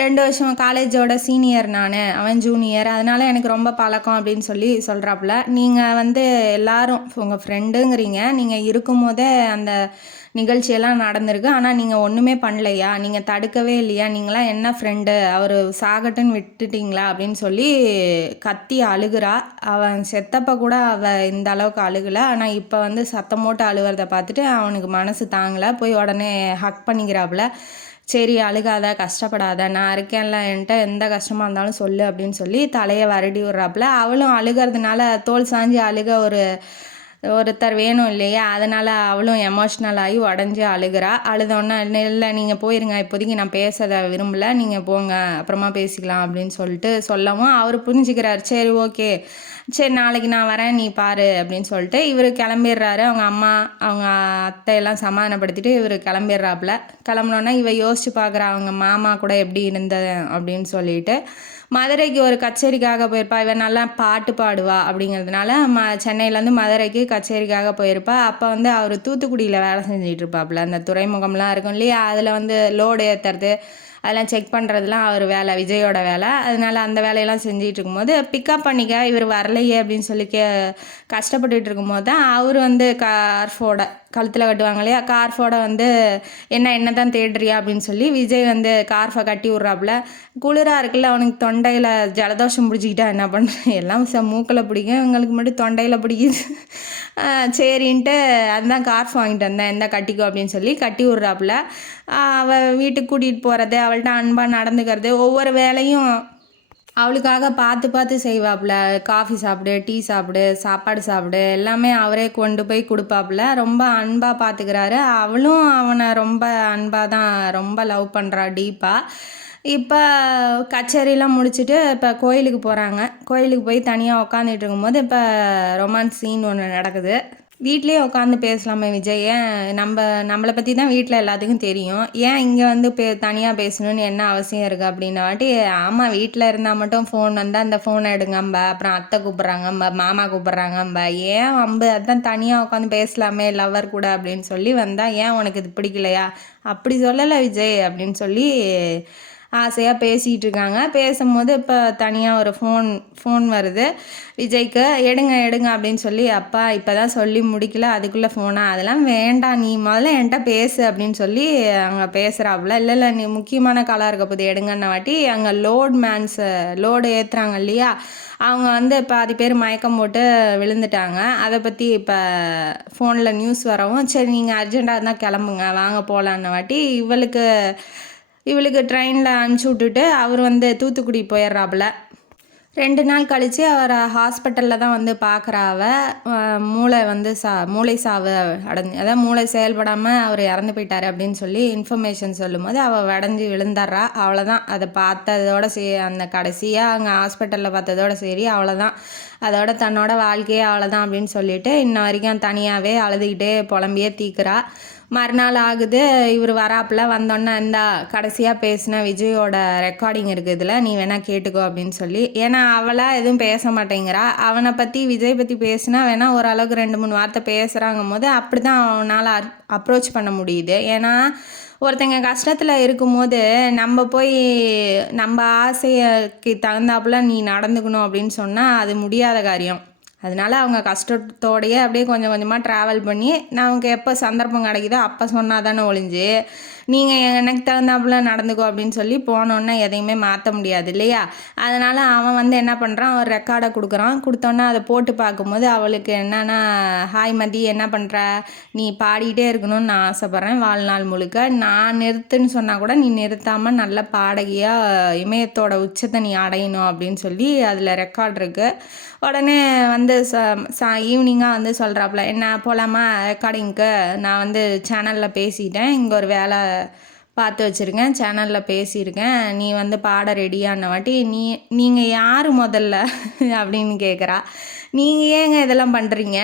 2 வருஷம் காலேஜோட சீனியர், அவன் ஜூனியர், அதனால் எனக்கு ரொம்ப பழக்கம் அப்படின்னு சொல்கிறாப்புல. நீங்கள் வந்து எல்லாரும் உங்கள் ஃப்ரெண்டுங்கிறீங்க, நீங்கள் இருக்கும்போதே அந்த நிகழ்ச்சியெல்லாம் நடந்திருக்கு, ஆனால் நீங்கள் ஒன்றுமே பண்ணலையா, நீங்கள் தடுக்கவே இல்லையா, நீங்களாம் என்ன ஃப்ரெண்டு, அவர் சாகட்டுன்னு விட்டுட்டிங்களா அப்படின்னு சொல்லி கத்தி அழுகிறா. அவன் செத்தப்ப கூட அவள் இந்த அளவுக்கு அழுகலை, ஆனால் இப்போ வந்து சத்தம் போட்டு அழுகிறத பார்த்துட்டு அவனுக்கு மனசு தாங்கலை, போய் உடனே ஹக் பண்ணிக்கிறாப்புல. சரி அழுகாத, கஷ்டப்படாத, நான் இருக்கேன்ல, என்கிட்ட எந்த கஷ்டமாக இருந்தாலும் சொல்லு அப்படின்னு சொல்லி தலையை வருடி விட்றாப்புல. அவளும் அழுகிறதுனால தோல் சாஞ்சி அழுக ஒருத்தர் வேணும் இல்லையா, அதனால் அவளும் எமோஷ்னல் ஆகி உடஞ்சி அழுகிறா. அழுதோன்னா இல்லை நீங்கள் போயிருங்க, இப்போதைக்கு நான் பேச விரும்பலை, நீங்கள் போங்க அப்புறமா பேசிக்கலாம் அப்படின்னு சொல்லிட்டு சொல்லவும் அவர் புரிஞ்சுக்கிறார். சரி ஓகே, சரி நாளைக்கு நான் வரேன், நீ பாரு அப்படின்னு சொல்லிட்டு இவர் கிளம்பிடுறாரு. அவங்க அம்மா அவங்க அத்தையெல்லாம் சமாதானப்படுத்திட்டு இவர் கிளம்பிடுறாப்புல. கிளம்புனோன்னா இவ யோசிச்சு பார்க்குறா, அவங்க மாமா கூட எப்படி இருந்தது அப்படின்னு சொல்லிட்டு. மதுரைக்கு ஒரு கச்சேரிக்காக போயிருப்பா, இவன் நல்லா பாட்டு பாடுவா அப்படிங்கிறதுனால சென்னையிலேருந்து மதுரைக்கு கச்சேரிக்காக போயிருப்பா. அப்போ வந்து அவர் தூத்துக்குடியில் வேலை செஞ்சுட்டு இருப்பாப்புல, அந்த துறைமுகம்லாம் இருக்கும் இல்லையா, அதில் வந்து லோடு ஏற்றுறது அதெல்லாம் செக் பண்ணுறதுலாம் அவர் வேலை, விஜயோட வேலை. அதனால் அந்த வேலையெல்லாம் செஞ்சிகிட்டு இருக்கும்போது பிக்கப் பண்ணிக்க இவர் வரலையே அப்படின்னு சொல்லி கஷ்டப்பட்டுட்டு இருக்கும்போது தான் அவர் வந்து கார்ஃபோட கழுத்தில் கட்டுவாங்க இல்லையா, கார்ஃபோட வந்து என்ன தான் தேடுறியா அப்படின்னு சொல்லி விஜய் வந்து கார்ஃபை கட்டி விட்றாப்புல. குளிராக இருக்குல்ல, அவனுக்கு தொண்டையில் ஜலதோஷம் பிடிச்சிக்கிட்டா என்ன பண்ணுறேன், எல்லாம் மூக்கில் பிடிக்கும், இவங்களுக்கு மட்டும் தொண்டையில் பிடிக்குது. சரின்ட்டு அதுதான் கார்ஃப் வாங்கிட்டு வந்தேன், எந்த கட்டிக்கோ அப்படின்னு சொல்லி கட்டி விட்றாப்புல. அவள் வீட்டுக்கு கூட்டிகிட்டு போகிறது, அவள்கிட்ட அன்பாக நடந்துக்கிறது, ஒவ்வொரு வேலையும் அவளுக்காக பார்த்து செய்வாப்புல. காஃபி சாப்பிடு, டீ சாப்பிடு, சாப்பாடு சாப்பிடு, எல்லாமே அவரே கொண்டு போய் கொடுப்பாப்புல. ரொம்ப அன்பாக பார்த்துக்கிறாரு. அவளும் அவனை ரொம்ப அன்பாக தான், ரொம்ப லவ் பண்ணுறா டீப்பாக. இப்போ கச்சேரிலாம் முடிச்சுட்டு இப்போ கோயிலுக்கு போகிறாங்க. கோயிலுக்கு போய் தனியாக உட்காந்துட்டு இருக்கும்போது இப்போ ரொமான்ஸ் சீன் ஒன்று நடக்குது. வீட்லேயே உட்காந்து பேசலாமே விஜய், ஏன் நம்மளை பற்றி தான் வீட்டில் எல்லாத்துக்கும் தெரியும், ஏன் இங்கே வந்து தனியாக பேசணும்னு என்ன அவசியம் இருக்குது அப்படின்ன வாட்டி, ஆமாம் வீட்டில் இருந்தால் மட்டும் ஃபோன் வந்தால் அந்த ஃபோனை எடுங்கம்பா, அப்புறம் அத்தை கூப்பிட்றாங்கம்பா, மாமா கூப்பிட்றாங்கம்பா, ஏன் வம்பு, அதுதான் தனியாக உட்காந்து பேசலாமே லவ்வர் கூட அப்படின்னு சொல்லி வந்தால், ஏன் உனக்கு இது பிடிக்கலையா, அப்படி சொல்லலை விஜய் அப்படின்னு சொல்லி ஆசையாக பேசிகிட்டு இருக்காங்க. பேசும்போது இப்போ தனியாக ஒரு ஃபோன் வருது விஜய்க்கு. எடுங்க அப்படின்னு சொல்லி, அப்பா இப்போ தான் சொல்லி முடிக்கல அதுக்குள்ளே ஃபோனா, அதெல்லாம் வேண்டாம், நீ முதல்ல என்கிட்ட பேசு அப்படின்னு சொல்லி அங்கே பேசுகிறாப்புல. இல்லை நீ முக்கியமான காலாக இருக்க போது எடுங்கன்ன வாட்டி அங்கே லோடு ஏற்றுறாங்க இல்லையா, அவங்க வந்து பாதி பேர் மயக்கம் போட்டு விழுந்துட்டாங்க. அதை பற்றி இப்போ ஃபோனில் நியூஸ் வரவும், சரி நீங்கள் அர்ஜெண்ட்டாக இருந்தால் கிளம்புங்க வாங்க போகலான்ன வாட்டி இவளுக்கு ட்ரெயினில் அனுப்பிச்சி விட்டுட்டு அவர் வந்து தூத்துக்குடி போயிடுறாப்புல. 2 நாள் கழித்து அவரை ஹாஸ்பிட்டலில் தான் வந்து பார்க்குறாவ. மூளை சாவு அதாவது மூளை செயல்படாமல் அவர் இறந்து போயிட்டார் அப்படின்னு சொல்லி இன்ஃபர்மேஷன் சொல்லும்போது அவள் வடைஞ்சி விழுந்துடுறா. அவ்வளோதான், அதை பார்த்ததோட அந்த கடைசியாக அங்கே ஹாஸ்பிட்டலில் பார்த்ததோட சரி அவ்வளோதான், அதோட தன்னோட வாழ்க்கையே அவ்வளோதான் அப்படின்னு சொல்லிட்டு இன்ன வரைக்கும் தனியாகவே அழுதுகிட்டே புலம்பியே தீக்குறா. மறுநாள் ஆகுது, இவர் வராப்பில். வந்தோன்னே இந்தா கடைசியாக பேசின விஜயோட ரெக்கார்டிங் இருக்குது, இதில் நீ வேணால் கேட்டுக்கோ அப்படின்னு சொல்லி. ஏன்னா அவளாக எதுவும் பேச மாட்டேங்கிறா. அவனை பற்றி விஜய் பற்றி பேசினா வேணால் ஓரளவுக்கு 2-3 வார்த்தை பேசுகிறாங்கும் போது அப்படி தான் அவனால் அப்ரோச் பண்ண முடியுது. ஏன்னா ஒருத்தங்க கஷ்டத்தில் இருக்கும்போது நம்ம போய் நம்ம ஆசைக்கு தகுந்தாப்புல நீ நடந்துக்கணும் அப்படின்னு சொன்னால் அது முடியாத காரியம். அதனால அவங்க கஷ்டத்தோடையே அப்படியே கொஞ்சம் கொஞ்சமாக ட்ராவல் பண்ணி நமக்கு எப்போ சந்தர்ப்பம் கிடைக்குதோ அப்போ சொன்னால் தானே ஒழிஞ்சு நீங்கள் எனக்கு தகுந்தாப்புல நடந்துக்கோ அப்படின்னு சொல்லி போனோன்னே எதையுமே மாற்ற முடியாது இல்லையா? அதனால் அவன் வந்து என்ன பண்ணுறான், அவன் ரெக்கார்டை கொடுத்தோன்னே அதை போட்டு பார்க்கும்போது அவளுக்கு என்னென்னா, ஹாய் மதி என்ன பண்ணுற, நீ பாடிக்கிட்டே இருக்கணும்னு நான் ஆசைப்பட்றேன் வாழ்நாள் முழுக்க. நான் நிறுத்துன்னு சொன்னால் கூட நீ நிறுத்தாமல் நல்ல பாடகியாக இமயத்தோட உச்சத்தை நீ அடையணும் அப்படின்னு சொல்லி அதில் ரெக்கார்ட் இருக்குது. உடனே வந்து ஈவினிங்காக வந்து சொல்கிறாப்புல, என்ன போகலாமா ரெக்கார்டிங்க்கு, நான் வந்து சேனலில் பேசிட்டேன், இங்கே ஒரு வேலை பார்த்து வச்சுருக்கேன், சேனலில் பேசியிருக்கேன், நீ வந்து பாட ரெடியான வாட்டி நீங்கள் யார் முதல்ல அப்படின்னு கேட்குறா. நீங்கள் ஏங்க இதெல்லாம் பண்ணுறீங்க,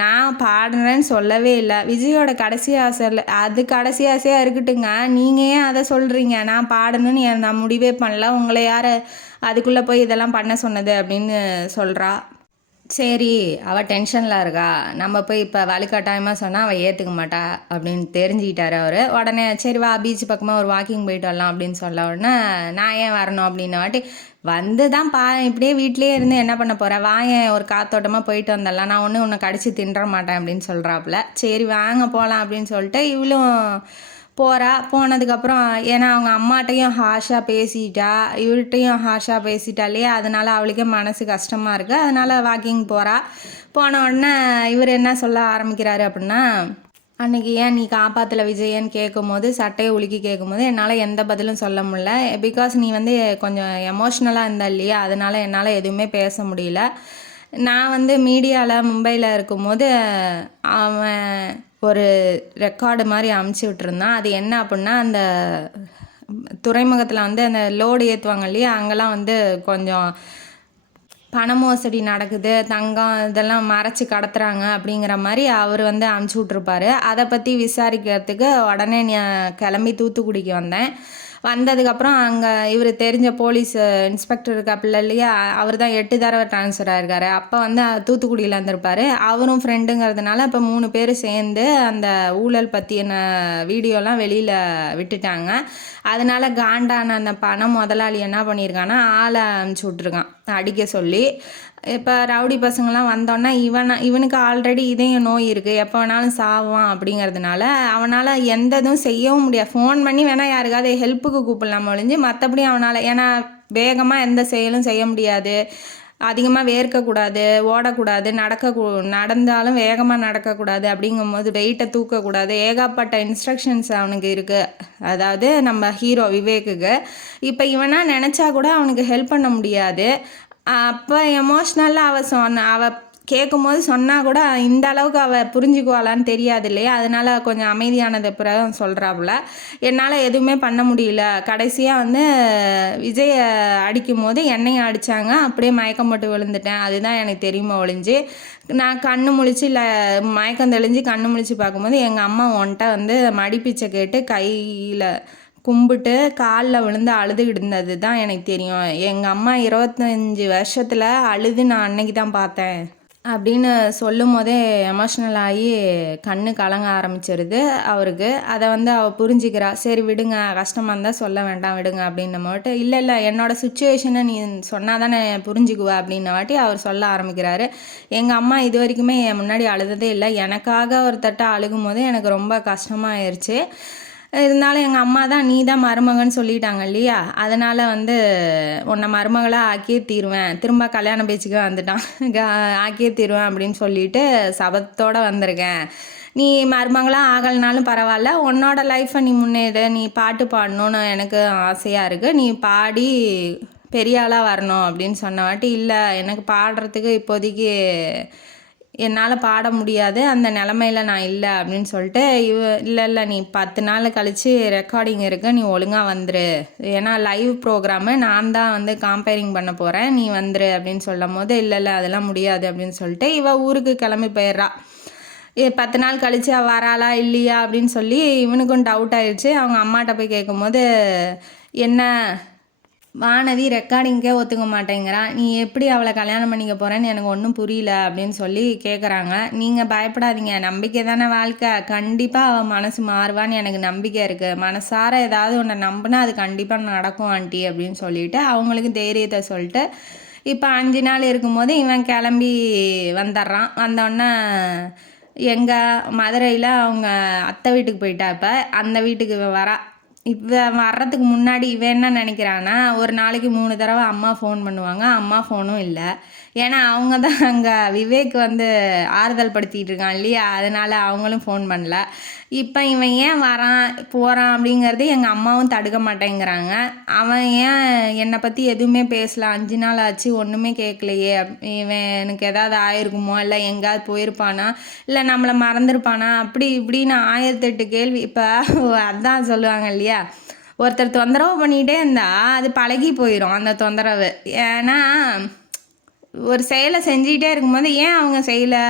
நான் பாடுறேன்னு சொல்லவே இல்லை, விஜயோட கடைசி ஆசை இல்லை, அது கடைசி ஆசையாக இருக்கட்டுங்க, நீங்கள் ஏன் அதை சொல்கிறீங்க, நான் பாடணும்னு நான் முடிவே பண்ணல, உங்களை யார் அதுக்குள்ளே போய் இதெல்லாம் பண்ண சொன்னது அப்படின்னு சொல்கிறா. சரி, அவள் டென்ஷனில் இருக்கா, நம்ம போய் இப்போ வலுக்கட்டாயமாக சொன்னால் அவள் ஏற்றுக்க மாட்டா அப்படின்னு தெரிஞ்சுக்கிட்டார் அவர். உடனே சரி வா பீச் பக்கமாக ஒரு வாக்கிங் போயிட்டு வரலாம் அப்படின்னு சொல்ல உடனே, நான் ஏன் வரணும் அப்படின்ன வாட்டி, வந்து தான் இப்படியே வீட்லேயே இருந்து என்ன பண்ண போகிறேன், வாயன் ஒரு காத்தோட்டமாக போயிட்டு வந்துடலாம், நான் உன்னை கடிச்சு தின்ற மாட்டேன் அப்படின்னு சொல்கிறாப்புல. சரி வாங்க போகலாம் அப்படின்னு சொல்லிட்டு இவளும் போனதுக்கப்புறம், ஏன்னா அவங்க அம்மாட்டையும் ஹார்ஷாக பேசிட்டா, இவர்கிட்டையும் ஹார்ஷாக பேசிட்டா இல்லையா, அதனால் அவளுக்கே மனசு கஷ்டமாக இருக்குது. அதனால் வாக்கிங் போன உடனே இவர் என்ன சொல்ல ஆரம்பிக்கிறாரு அப்படின்னா, அன்றைக்கி ஏன் நீ காப்பாற்றல விஜயன்னு கேட்கும்போது, சட்டையை உலுக்கி கேட்கும்போது என்னால் எந்த பதிலும் சொல்ல முடியல, பிகாஸ் நீ வந்து கொஞ்சம் எமோஷ்னலாக இருந்தா இல்லையா, அதனால் என்னால் எதுவுமே பேச முடியல. நான் வந்து மீடியாவில் மும்பையில் இருக்கும்போது அவன் ஒரு ரெக்கார்டு மாதிரி அமுச்சு விட்டுருந்தான். அது என்ன அப்படின்னா, அந்த துறைமுகத்தில் வந்து அந்த லோடு ஏற்றுவாங்க இல்லையா, அங்கெல்லாம் வந்து கொஞ்சம் பண மோசடி நடக்குது, தங்கம் இதெல்லாம் மறைச்சி கடத்துறாங்க அப்படிங்கிற மாதிரி அவர் வந்து அமுச்சு விட்ருப்பாரு. அதை பற்றி விசாரிக்கிறதுக்கு உடனே கிளம்பி தூத்துக்குடிக்கு வந்ததுக்கப்புறம் அங்கே இவர் தெரிஞ்ச போலீஸ் இன்ஸ்பெக்டர் இருக்காப்புல இல்லையா, அவர் தான் 8 தடவை ட்ரான்ஸ்ஃபர் ஆகிருக்காரு. அப்போ வந்து தூத்துக்குடியில் இருந்திருப்பார், அவரும் ஃப்ரெண்டுங்கிறதுனால இப்போ 3 பேர் சேர்ந்து அந்த ஊழல் பற்றின வீடியோலாம் வெளியில் விட்டுட்டாங்க. அதனால் காண்டான அந்த முதலாளி என்ன பண்ணியிருக்கான்னா, ஆளை அனுப்பிச்சி விட்ருக்கான் அடிக்க சொல்லி. இப்போ ரவுடி பசங்கள்லாம் வந்தோன்னா இவனுக்கு ஆல்ரெடி இதய நோய் இருக்குது, எப்போ வேணாலும் சாவான் அப்படிங்கிறதுனால அவனால் எந்த இதுவும் செய்யவும் முடியாது. ஃபோன் பண்ணி வேணால் யாருக்காவது ஹெல்ப்புக்கு கூப்பிடலாம் ஒழிஞ்சு, மற்றபடி அவனால், ஏன்னா வேகமாக எந்த செயலும் செய்ய முடியாது, அதிகமாக வேர்க்கக்கூடாது, ஓடக்கூடாது, நடந்தாலும் வேகமாக நடக்கக்கூடாது, அப்படிங்கும்போது வெயிட்டை தூக்கக்கூடாது, ஏகப்பட்ட இன்ஸ்ட்ரக்ஷன்ஸ் அவனுக்கு இருக்குது. அதாவது நம்ம ஹீரோ விவேக்குக்கு. இப்போ இவனாக நினச்சா கூட அவனுக்கு ஹெல்ப் பண்ண முடியாது. அப்போ எமோஷ்னலாக அவள் கேட்கும்போது சொன்னால் கூட இந்த அளவுக்கு அவள் புரிஞ்சுக்குவாளான்னு தெரியாது இல்லையா, அதனால் கொஞ்சம் அமைதியானது பிறகு சொல்கிறாப்புல, என்னால் எதுவுமே பண்ண முடியல, கடைசியாக வந்து விஜயை அடிக்கும் போது என்னையும் அடித்தாங்க, அப்படியே மயக்கம் போட்டு விழுந்துட்டேன், அதுதான் எனக்கு தெரியுமா ஒழிஞ்சு, நான் கண்ணு முழிச்சு இல்லை மயக்கம் தெளிஞ்சு கண்ணு முழிச்சு பார்க்கும்போது எங்கள் அம்மா ஒன்ட்ட வந்து மடிப்பிச்சை கேட்டு கையில் கும்பிட்டு காலில் விழுந்து அழுதுகிட்டு இருந்தது தான் எனக்கு தெரியும். எங்கள் அம்மா 25 வருஷத்தில் அழுது நான் அன்னைக்கு தான் பார்த்தேன் அப்படின்னு சொல்லும் போதே எமோஷ்னல் ஆகி கண்ணு கலங்க ஆரம்பிச்சிருது அவருக்கு. அதை வந்து அவள் புரிஞ்சிக்கிறா. சரி விடுங்க, கஷ்டமாக இருந்தால் சொல்ல வேண்டாம் விடுங்க அப்படின்ன மட்டும், இல்லை என்னோடய சுச்சுவேஷனை நீ சொன்னால் தானே புரிஞ்சுக்குவா அப்படின்ன வாட்டி அவர் சொல்ல ஆரம்பிக்கிறாரு. எங்கள் அம்மா இது வரைக்குமே என் முன்னாடி அழுததே இல்லை, எனக்காக ஒரு தட்டை அழுகும் போது எனக்கு ரொம்ப கஷ்டமாயிருச்சு. இருந்தாலும் எங்கள் அம்மா தான் நீ தான் மருமகன்னு சொல்லிட்டாங்க இல்லையா, அதனால் வந்து உன்னை மருமகளாக ஆக்கியே தீருவேன், திரும்ப கல்யாண பேச்சுக்கு வந்துட்டான், ஆக்கியே தீருவேன் அப்படின்னு சொல்லிட்டு சபத்தோடு வந்திருக்கேன். நீ மருமகளாக ஆகலைனாலும் பரவாயில்ல, உன்னோட லைஃப்பை நீ முன்னேறு, நீ பாட்டு பாடணுன்னு எனக்கு ஆசையாக இருக்குது, நீ பாடி பெரிய ஆளாக வரணும் அப்படின்னு சொன்ன வாட்டி, இல்லை எனக்கு பாடுறதுக்கு இப்போதைக்கு என்னால் பாட முடியாது, அந்த நிலமையில் நான் இல்லை அப்படின்னு சொல்லிட்டு இல்லை நீ 10 நாள் கழித்து ரெக்கார்டிங் இருக்குது, நீ ஒழுங்காக வந்துரு, ஏன்னா லைவ் ப்ரோக்ராமு நான் தான் வந்து காம்பேரிங் பண்ண போகிறேன், நீ வந்துரு அப்படின்னு சொல்லும் போது இல்லை அதெல்லாம் முடியாது அப்படின்னு சொல்லிட்டு ஊருக்கு கிளம்பி போயிடுறா. 10 நாள் கழித்து வராளா இல்லையா அப்படின்னு சொல்லி இவனுக்கும் டவுட் ஆயிடுச்சு. அவங்க அம்மாட்ட போய் கேட்கும்போது, என்ன வானதி ரெக்கார்டிங்கே ஒத்துக்க மாட்டேங்கிறா, நீ எப்படி அவளை கல்யாணம் பண்ணிக்க போகிறேன்னு எனக்கு ஒன்றும் புரியல அப்படின்னு சொல்லி கேட்குறாங்க. நீங்கள் பயப்படாதீங்க, நம்பிக்கை தானே வாழ்க்கை, கண்டிப்பாக அவள் மனசு மாறுவான்னு எனக்கு நம்பிக்கை இருக்குது, மனசார ஏதாவது ஒன்றை நம்பினா அது கண்டிப்பாக நடக்கும் ஆண்டி அப்படின்னு சொல்லிட்டு அவங்களுக்கு தைரியத்தை சொல்லிட்டு இப்போ 5 நாள் இருக்கும்போது இவன் கிளம்பி வந்துடுறான். வந்தோடனே எங்கள் மதுரையில் அவங்க அத்தை வீட்டுக்கு போயிட்டா. இப்போ அந்த வீட்டுக்கு வரா. இப்போ வர்றதுக்கு முன்னாடி இவன் என்ன நினைக்கிறான்னா, ஒரு நாளைக்கு 3 தடவை அம்மா ஃபோன் பண்ணுவாங்க. அம்மா ஃபோனும் இல்லை. ஏன்னா அவங்க தான் அங்கே விவேக் வந்து ஆறுதல் படுத்திகிட்டு இருக்கான் இல்லையா, அதனால் அவங்களும் ஃபோன் பண்ணல. இப்போ இவன் ஏன் வரான் போகிறான் அப்படிங்கிறது எங்கள் அம்மாவும் தடுக்க மாட்டேங்கிறாங்க. அவன் ஏன் என்னை பற்றி எதுவுமே பேசல, 5 நாள் ஆச்சு ஒன்றுமே கேட்கலையே, இவன் எனக்கு ஏதாவது ஆயிருக்குமோ, இல்லை எங்கேயாவது போயிருப்பானா, இல்லை நம்மளை மறந்துருப்பானா, அப்படி இப்படின்னு 1008 கேள்வி. இப்போ அதான் சொல்லுவாங்க இல்லையா, ஒருத்தர் தொந்தரவு பண்ணிகிட்டே இருந்தால் அது பழகி போயிடும் அந்த தொந்தரவு. ஏன்னா ஒரு செயலை செஞ்சுக்கிட்டே இருக்கும்போது ஏன் அவங்க செய்யலை,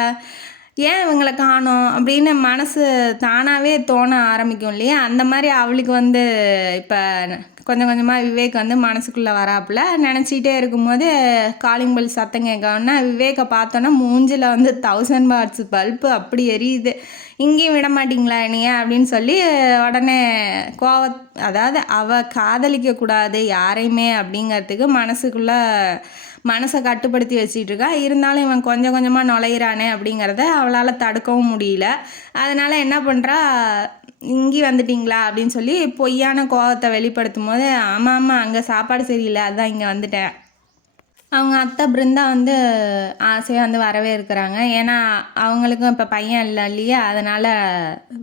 ஏன் இவங்களை காணோம் அப்படின்னு மனசு தானாகவே தோண ஆரம்பிக்கும் இல்லையா. அந்த மாதிரி அவளுக்கு வந்து இப்போ கொஞ்சம் கொஞ்சமாக விவேக் வந்து மனசுக்குள்ளே வராப்புல நினச்சிக்கிட்டே இருக்கும்போது காலிங் பெல் சத்தம் கேட்கணுன்னா விவேக்கை பார்த்தோன்னா மூஞ்சில் வந்து 1000 வாட்ஸ் பல்பு அப்படி எரியுது. இங்கேயும் விட மாட்டிங்களா என்னைய அப்படின்னு சொல்லி உடனே அதாவது அவள் காதலிக்கக்கூடாது யாரையுமே அப்படிங்கிறதுக்கு மனசை கட்டுப்படுத்தி வச்சிட்டு இருக்கா. இருந்தாலும் இவன் கொஞ்சம் கொஞ்சமாக நுழையிறானே அப்படிங்கிறத அவளால் தடுக்கவும் முடியல. அதனால் என்ன பண்ணுறா, இங்கே வந்துட்டிங்களா அப்படின்னு சொல்லி பொய்யான கோவத்தை வெளிப்படுத்தும் போது, ஆமாம் அங்கே சாப்பாடு சரியில்லை அதான் இங்கே வந்துட்டேன். அவங்க அத்தை பிருந்தா வந்து ஆசையாக வந்து வரவே இருக்கிறாங்க. ஏன்னா அவங்களுக்கும் இப்போ பையன் இல்லை இல்லையா, அதனால்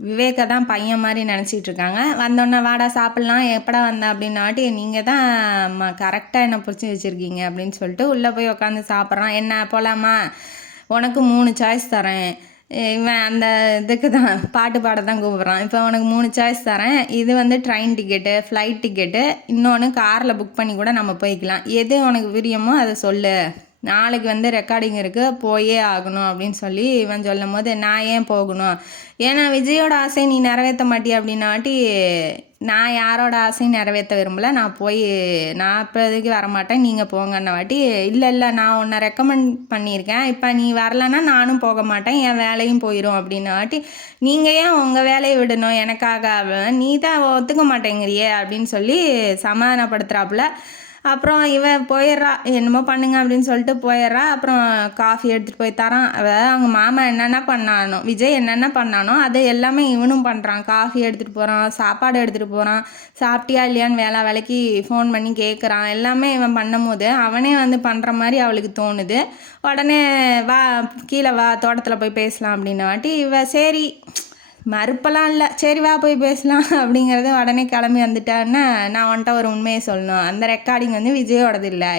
விவேக்கை தான் பையன் மாதிரி நினச்சிட்டு இருக்காங்க. வந்தோடனே வாடா சாப்பிட்லாம், எப்படா வந்த அப்படின்னாட்டி, நீங்கள் தான் கரெக்டாக என்னை பிடிச்சி வச்சுருக்கீங்க அப்படின்னு சொல்லிட்டு உள்ளே போய் உட்காந்து சாப்பிட்றான். என்ன போகலாமா, உனக்கு 3 சாய்ஸ் தரேன். இவன் அந்த இதுக்கு தான் பாட்டு பாட தான் கூப்பிட்றான். இப்போ உனக்கு 3 சாய்ஸ் தரேன். இது வந்து ட்ரெயின் டிக்கெட்டு, ஃப்ளைட் டிக்கெட்டு, இன்னொன்று காரில் புக் பண்ணி கூட நம்ம போய்க்கலாம். எது உனக்கு விரும்பமோ அதை சொல்லு, நாளைக்கு வந்து ரெக்கார்டிங் இருக்குது போயே ஆகணும் அப்படின்னு சொல்லி இவன் சொல்லும் போது, நான் ஏன் போகணும், ஏன்னா விஜயோட ஆசை நீ நிறைவேற்ற மாட்டிய அப்படின்னாட்டி நான் யாரோட ஆசையும் நிறைவேற்ற விரும்பலை, நான் இப்போதைக்கு வரமாட்டேன், நீங்கள் போங்கன்ன வாட்டி, இல்லை நான் உன்னை ரெக்கமெண்ட் பண்ணியிருக்கேன், இப்போ நீ வரலன்னா நானும் போக மாட்டேன், என் வேலையும் போயிடும் அப்படின்ன வாட்டி, நீங்கள் ஏன் உங்கள் வேலையை விடணும் எனக்காக, நீ தான் ஒத்துக்க மாட்டேங்கிறியே அப்படின்னு சொல்லி சமாதானப்படுத்துகிறாப்புல. அப்புறம் இவன் போயிடுறா, என்னமோ பண்ணுங்க அப்படின்னு சொல்லிட்டு போயிடுறா. அப்புறம் காஃபி எடுத்துகிட்டு போய் தரான். அவங்க மாமா என்னென்ன பண்ணானோ, விஜய் என்னென்ன பண்ணானோ அது எல்லாமே இவனும் பண்ணுறான். காஃபி எடுத்துகிட்டு போகிறான், சாப்பாடு எடுத்துகிட்டு போகிறான், சாப்பிட்டியா இல்லையான்னு வேலைக்கு ஃபோன் பண்ணி கேட்குறான். எல்லாமே இவன் பண்ணும் போது அவனே வந்து பண்ணுற மாதிரி அவளுக்கு தோணுது. உடனே வா கீழே வா தோட்டத்தில் போய் பேசலாம் அப்படின்ன வாட்டி இவ சரி மறுப்பெல்லாம் இல்லை, சரி வா போய் பேசலாம் அப்படிங்கிறது. உடனே கிளம்பி வந்துட்டான்னா, நான் வந்துட்டு ஒரு உண்மையை சொல்லணும், அந்த ரெக்கார்டிங் வந்து விஜயோடது இல்லை,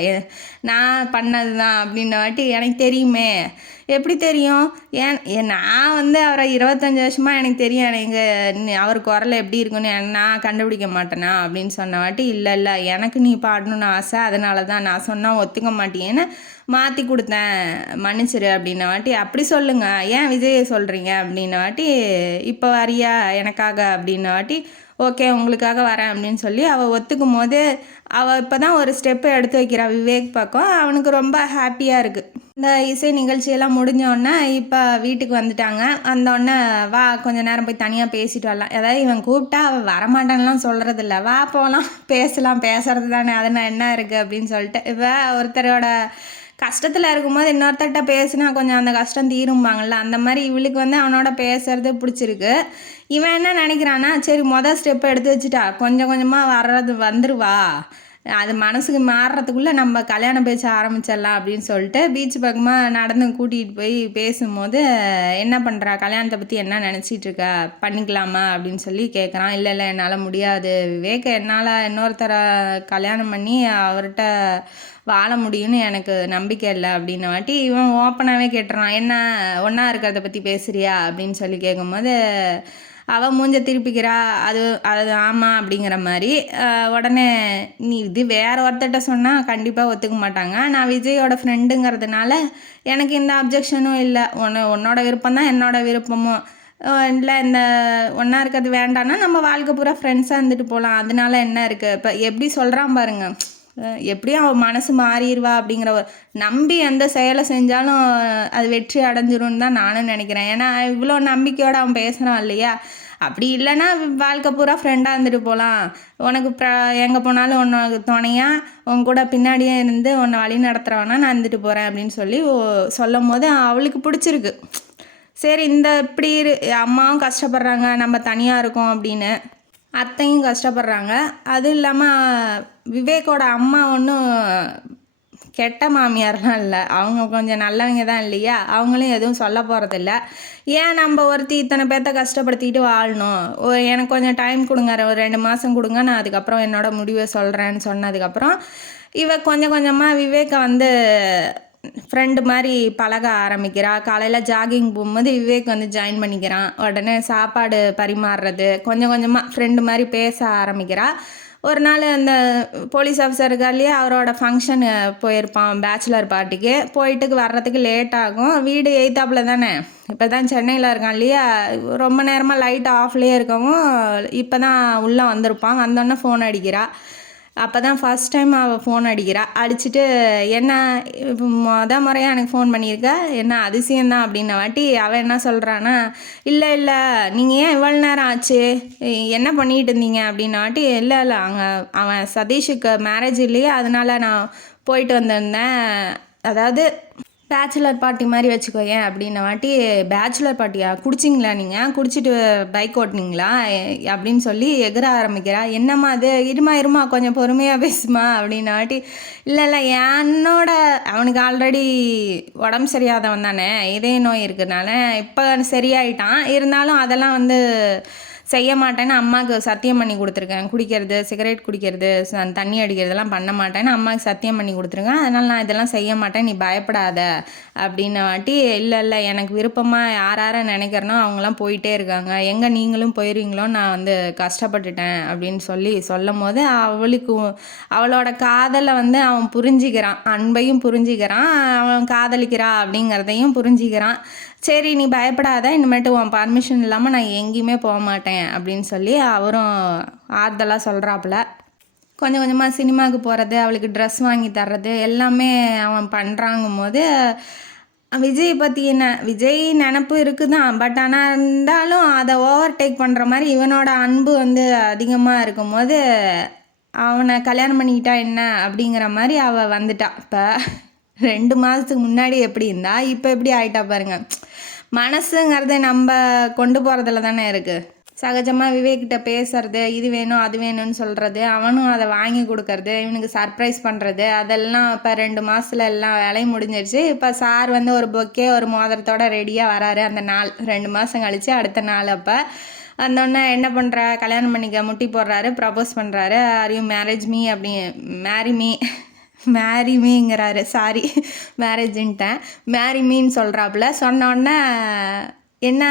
நான் பண்ணது தான் அப்படின்ன வாட்டி, எனக்கு தெரியுமே. எப்படி தெரியும், நான் வந்து அவரை 25 வருஷமாக எனக்கு தெரியும், எனக்கு அவர் குரல் எப்படி இருக்குன்னு நான் கண்டுபிடிக்க மாட்டேனா அப்படின்னு சொன்ன வாட்டி, இல்லை எனக்கு நீ பாடணும்னு ஆசை, அதனால தான் நான் சொன்னால் ஒத்துக்க மாட்டேன்னு மாற்றி கொடுத்தேன், மன்னிச்சிரு அப்படின்ன வாட்டி, அப்படி சொல்லுங்க ஏன் விஜயை சொல்கிறீங்க அப்படின்ன வாட்டி, இப்போ வரியா எனக்காக அப்படின்ன வாட்டி, ஓகே உங்களுக்காக வரேன் அப்படின்னு சொல்லி அவள் ஒத்துக்கும் போது அவள் இப்போ தான் ஒரு ஸ்டெப்பு எடுத்து வைக்கிறா விவேக் பக்கம். அவனுக்கு ரொம்ப ஹாப்பியாக இருக்குது. இந்த இசை நிகழ்ச்சியெல்லாம் முடிஞ்சோடனே இப்போ வீட்டுக்கு வந்துட்டாங்க. வந்தோடனே வா கொஞ்சம் நேரம் போய் தனியாக பேசிட்டு வரலாம், ஏதாவது இவன் கூப்பிட்டா அவள் வரமாட்டான்லாம் சொல்கிறதில்ல, வா போகலாம் பேசலாம், பேசுறது தானே அதில் என்ன இருக்குது அப்படின்னு சொல்லிட்டு. இப்போ ஒருத்தரோட கஷ்டத்தில் இருக்கும்போது இன்னொருத்தர்கிட்ட பேசினா கொஞ்சம் அந்த கஷ்டம் தீரும்பாங்கள்ல, அந்த மாதிரி இவளுக்கு வந்து அவனோட பேசுறது பிடிச்சிருக்கு. இவன் என்ன நினைக்கிறான்னா, சரி மொதல் ஸ்டெப்பை எடுத்து வச்சுட்டா கொஞ்சம் கொஞ்சமாக வந்துருவா, அது மனசுக்கு மாறுறதுக்குள்ளே நம்ம கல்யாணம் பேச ஆரம்பிச்சிடலாம் அப்படின்னு சொல்லிட்டு பீச் பக்கமாக நடந்து கூட்டிகிட்டு போய் பேசும்போது, என்ன பண்ணுறா, கல்யாணத்தை பற்றி என்ன நினச்சிட்டு இருக்கா, பண்ணிக்கலாமா அப்படின்னு சொல்லி கேட்குறான். இல்லை என்னால் முடியாது விவேக், என்னால் இன்னொருத்தரை கல்யாணம் பண்ணி அவர்கிட்ட வாழ முடியும்னு எனக்கு நம்பிக்கை இல்லை அப்படின்ன வாட்டி இவன் ஓப்பனாகவே கேட்டுறான், என்ன ஒன்றா இருக்கிறத பற்றி பேசுகிறியா அப்படின்னு சொல்லி கேட்கும்போது அவள் மூஞ்ச திருப்பிக்கிறா. அது ஆமாம் அப்படிங்கிற மாதிரி. உடனே நீ இது வேறு ஒருத்தர்கிட்ட சொன்னால் கண்டிப்பாக ஒத்துக்க மாட்டாங்க, நான் விஜயோட ஃப்ரெண்டுங்கிறதுனால எனக்கு இந்த அப்ஜெக்ஷனும் இல்லை, உன்னோட விருப்பம் தான் என்னோட விருப்பமும் இல்லை, இந்த ஒன்றா இருக்கிறது வேண்டான்னா நம்ம வாழ்க்கை பூரா ஃப்ரெண்ட்ஸாக இருந்துட்டு போகலாம், அதனால என்ன இருக்குது. இப்போ எப்படி சொல்கிறான் பாருங்க, எப்படியும் அவள் மனசு மாறிடுவா அப்படிங்கிற ஒரு நம்பி எந்த செயலை செஞ்சாலும் அது வெற்றி அடைஞ்சிரும்னு தான் நானும் நினைக்கிறேன். ஏன்னா இவ்வளோ நம்பிக்கையோடு அவன் பேசுகிறான் இல்லையா. அப்படி இல்லைன்னா வாழ்க்கை பூரா ஃப்ரெண்டாக இருந்துட்டு போகலாம், உனக்கு எங்கே போனாலும் உனக்கு துணையாக உன் கூட பின்னாடியே இருந்து உன்னை வழி நடத்துகிறவனா நான் இருந்துட்டு போகிறேன் அப்படின்னு சொல்லி சொல்லும் போது அவளுக்கு பிடிச்சிருக்கு. சரி இந்த இப்படி அம்மாவும் கஷ்டப்படுறாங்க, நம்ம தனியாக இருக்கோம் அப்படின்னு, அத்தையும் கஷ்டப்படுறாங்க. அதுவும் இல்லாமல் விவேக்கோட அம்மா ஒன்றும் கெட்ட மாமியார்லாம் இல்லை, அவங்க கொஞ்சம் நல்லவங்க தான் இல்லையா, அவங்களும் எதுவும் சொல்ல போகிறதில்ல. ஏன் நம்ம ஒருத்தி இத்தனை பேர்த்த கஷ்டப்படுத்திட்டு வாழணும், எனக்கு கொஞ்சம் டைம் கொடுங்க, ஒரு 2 மாதம் கொடுங்க, நான் அதுக்கப்புறம் என்னோட முடிவை சொல்கிறேன்னு சொன்னதுக்கப்புறம் இவ கொஞ்சம் கொஞ்சமாக விவேக்கை வந்து ஃப்ரெண்டு மாதிரி பழக ஆரம்பிக்கிறா. காலையில் ஜாகிங் போகும்போது விவேக் வந்து ஜாயின் பண்ணிக்கிறான். உடனே சாப்பாடு பரிமாறுறது, கொஞ்சம் கொஞ்சமாக ஃப்ரெண்டு மாதிரி பேச ஆரம்பிக்கிறா. ஒரு நாள் அந்த போலீஸ் ஆஃபீஸர் இருக்கார்லையே, அவரோட ஃபங்க்ஷனு போயிருப்பான், பேச்சுலர் பார்ட்டிக்கு. போயிட்டு வர்றதுக்கு லேட் ஆகும். வீடு எய்த்தாப்பில் தானே, இப்போ தான் சென்னையில் இருக்கான் இல்லையா, ரொம்ப நேரமாக லைட் ஆஃப்லேயே இருக்கவும் இப்போ தான் உள்ளே வந்திருப்பான். வந்தோடனே ஃபோன் அடிக்கிறா. அப்போ தான் ஃபஸ்ட் டைம் அவள் ஃபோன் அடிக்கிறா. அடிச்சுட்டு என்ன முறையாக எனக்கு ஃபோன் பண்ணியிருக்க, என்ன அதிசயம்தான் அப்படின்ன வாட்டி அவள் என்ன சொல்கிறான்னா, இல்லை இல்லை நீங்கள் ஏன் இவ்வளோ நேரம் ஆச்சு, என்ன பண்ணிகிட்டு இருந்தீங்க அப்படின்ன வாட்டி, இல்லை இல்லை அவன் சதீஷுக்கு மேரேஜ் இல்லையா, அதனால நான் போயிட்டு வந்திருந்தேன், அதாவது பேச்சுலர் பார்ட்டி மாதிரி வச்சுக்கோயேன் அப்படின்ன வாட்டி, பேச்சுலர் பார்ட்டியா, குடிச்சிங்களா நீங்கள், குடிச்சிட்டு பைக் ஓட்டினீங்களா அப்படின்னு சொல்லி எகிற ஆரம்பிக்கிறா. என்னம்மா அது, இருமா கொஞ்சம் பொறுமையாக பேசுமா அப்படின்ன வாட்டி, இல்லை இல்லை என்னோட அவனுக்கு ஆல்ரெடி உடம்பு சரியாதவன் தானே, இதய நோய் இருக்கிறதுனால இப்போ சரியாயிட்டான், இருந்தாலும் அதெல்லாம் வந்து செய்ய மாட்டேன்னு அம்மாவுக்கு சத்தியம் பண்ணி கொடுத்துருக்கேன். குடிக்கிறது, சிகரெட் குடிக்கிறது, தண்ணி அடிக்கிறதெல்லாம் பண்ண மாட்டேன்னு அம்மாவுக்கு சத்தியம் பண்ணி கொடுத்துருக்கேன். அதனால் நான் இதெல்லாம் செய்ய மாட்டேன், நீ பயப்படாத அப்படின்ன வாட்டி, இல்லை இல்லை எனக்கு விருப்பமாக யாரை நினைக்கிறனோ அவங்களாம் போயிட்டே இருக்காங்க, எங்கே நீங்களும் போயிடுவீங்களோ, நான் வந்து கஷ்டப்பட்டுட்டேன் அப்படின்னு சொல்லும் போது அவளோட காதலை வந்து அவன் புரிஞ்சிக்கிறான், அன்பையும் புரிஞ்சிக்கிறான், அவன் காதலிக்கிறா அப்படிங்கிறதையும் புரிஞ்சிக்கிறான். சரி நீ பயப்படாத, இனிமேட்டு உன் பர்மிஷன் இல்லாமல் நான் எங்கேயுமே போக மாட்டேன் அப்படின்னு சொல்லி அவரும் ஆறுதலாக சொல்கிறாப்புல. கொஞ்சம் கொஞ்சமாக சினிமாவுக்கு போகிறது, அவளுக்கு ட்ரெஸ் வாங்கி தர்றது எல்லாமே அவன் பண்ணுறாங்கும் போது விஜய் பற்றி விஜய் நினப்பு இருக்குதான், பட் ஆனால் இருந்தாலும் அதை ஓவர்டேக் பண்ணுற மாதிரி இவனோட அன்பு வந்து அதிகமாக இருக்கும் போது அவனை கல்யாணம் பண்ணிக்கிட்டா என்ன அப்படிங்கிற மாதிரி அவள் வந்துட்டா. இப்போ 2 மாதத்துக்கு முன்னாடி எப்படி இருந்தா, இப்போ எப்படி ஆயிட்டா பாருங்க. மனசுங்கிறது நம்ம கொண்டு போகிறதுல தானே இருக்குது. சகஜமாக விவேக்கிட்ட பேசுறது, இது வேணும் அது வேணும்னு சொல்கிறது, அவனும் அதை வாங்கி கொடுக்கறது, இவனுக்கு சர்ப்ரைஸ் பண்ணுறது, அதெல்லாம் இப்போ 2 மாதத்தில் எல்லாம் வேலையும் முடிஞ்சிருச்சு. இப்போ சார் வந்து ஒரு பொக்கே ஒரு மோதிரத்தோட ரெடியாக வராரு. அந்த நாள் 2 மாதம் கழித்து அடுத்த நாள் அப்போ வந்தோடனே என்ன பண்ணுற, கல்யாணம் பண்ணிக்க முட்டி போடுறாரு, ப்ரப்போஸ் பண்ணுறாரு, ஆர் யூ மேரேஜ் மீ அப்படி, மேரி மீங்கிறாரு, சாரி மேரேஜின்ட்டேன், மேரி மீன்னு சொல்கிறாப்புல. சொன்னோடனே என்ன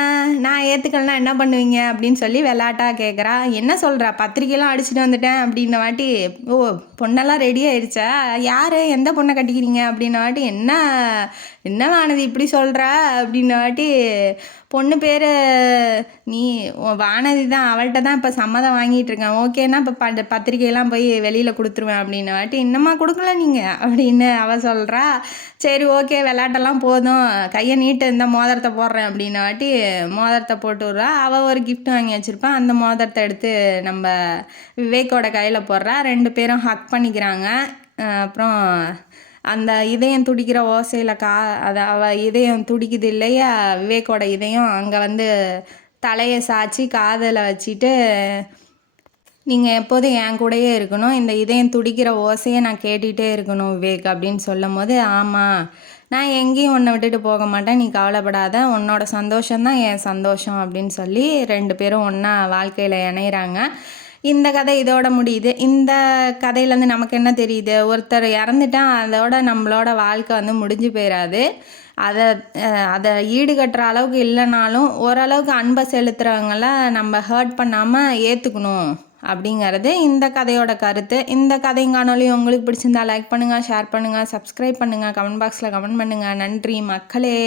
நான் ஏற்றுக்கலனா என்ன பண்ணுவீங்க அப்படின்னு சொல்லி விளாட்டாக கேட்குறா. என்ன சொல்கிறா, பத்திரிக்கைலாம் அடிச்சுட்டு வந்துட்டேன் அப்படின்ன வாட்டி, ஓ பொண்ணெல்லாம் ரெடி ஆயிடுச்சா, யார் எந்த பொண்ணை கட்டிக்கிறீங்க அப்படின்ன வாட்டி, என்ன வானதி இப்படி சொல்கிறா அப்படின்ன வாட்டி, பொண்ணு பேர் நீ வானதி தான், அவள்கிட்ட தான் இப்போ சம்மதம் வாங்கிட்டு இருக்கேன், ஓகேன்னா இப்போ பத்திரிக்கையெல்லாம் போய் வெளியில் கொடுத்துருவேன் அப்படின்ன வாட்டி, இன்னமா கொடுக்கல நீங்கள் அப்படின்னு அவள் சொல்கிறா. சரி ஓகே விளாட்டெல்லாம் போதும், கையை நீட்டு இந்த மோதிரத்தை போடுறேன் அப்படின்ன வாட்டி மோதிரத்தை போட்டு விட்றா. அவள் ஒரு கிஃப்ட் வாங்கி வச்சுருப்பான், அந்த மோதிரத்தை எடுத்து நம்ம விவேக்கோட கையில் போடுறா. 2 பேரும் ஹக் பண்ணிக்கிறாங்க. அப்புறம் அந்த இதயம் துடிக்கிற ஓசையில் அது அவள் இதயம் துடிக்குது இல்லையா, விவேக்கோட இதயம், அங்கே வந்து தலையை சாய்ச்சி காதில் வச்சுட்டு, நீங்கள் எப்போதும் என் கூடயே இருக்கணும், இந்த இதயம் துடிக்கிற ஓசையை நான் கேட்டுகிட்டே இருக்கணும் விவேக் அப்படின்னு சொல்லும் போது, ஆமாம் நான் எங்கேயும் உன்னை விட்டுட்டு போக மாட்டேன், நீ கவலைப்படாத, உன்னோட சந்தோஷம்தான் என் சந்தோஷம் அப்படின்னு சொல்லி 2 பேரும் ஒன்றா வாழ்க்கையில் இணையிறாங்க. இந்த கதை இதோட முடியுது. இந்த கதையிலேருந்து நமக்கு என்ன தெரியுது, ஒருத்தர் இறந்துட்டா அதோட நம்மளோட வாழ்க்கை வந்து முடிஞ்சு போயிடாது. அதை ஈடுகட்டுற அளவுக்கு இல்லைனாலும் ஓரளவுக்கு அன்பை செலுத்துகிறவங்கள நம்ம ஹர்ட் பண்ணாமல் ஏற்றுக்கணும் அப்படிங்கிறது இந்த கதையோட கருத்து. இந்த கதையும் காணொலி உங்களுக்கு பிடிச்சிருந்தா லைக் பண்ணுங்கள், ஷேர் பண்ணுங்கள், சப்ஸ்கிரைப் பண்ணுங்கள், கமெண்ட் பாக்ஸில் கமெண்ட் பண்ணுங்கள். நன்றி மக்களே.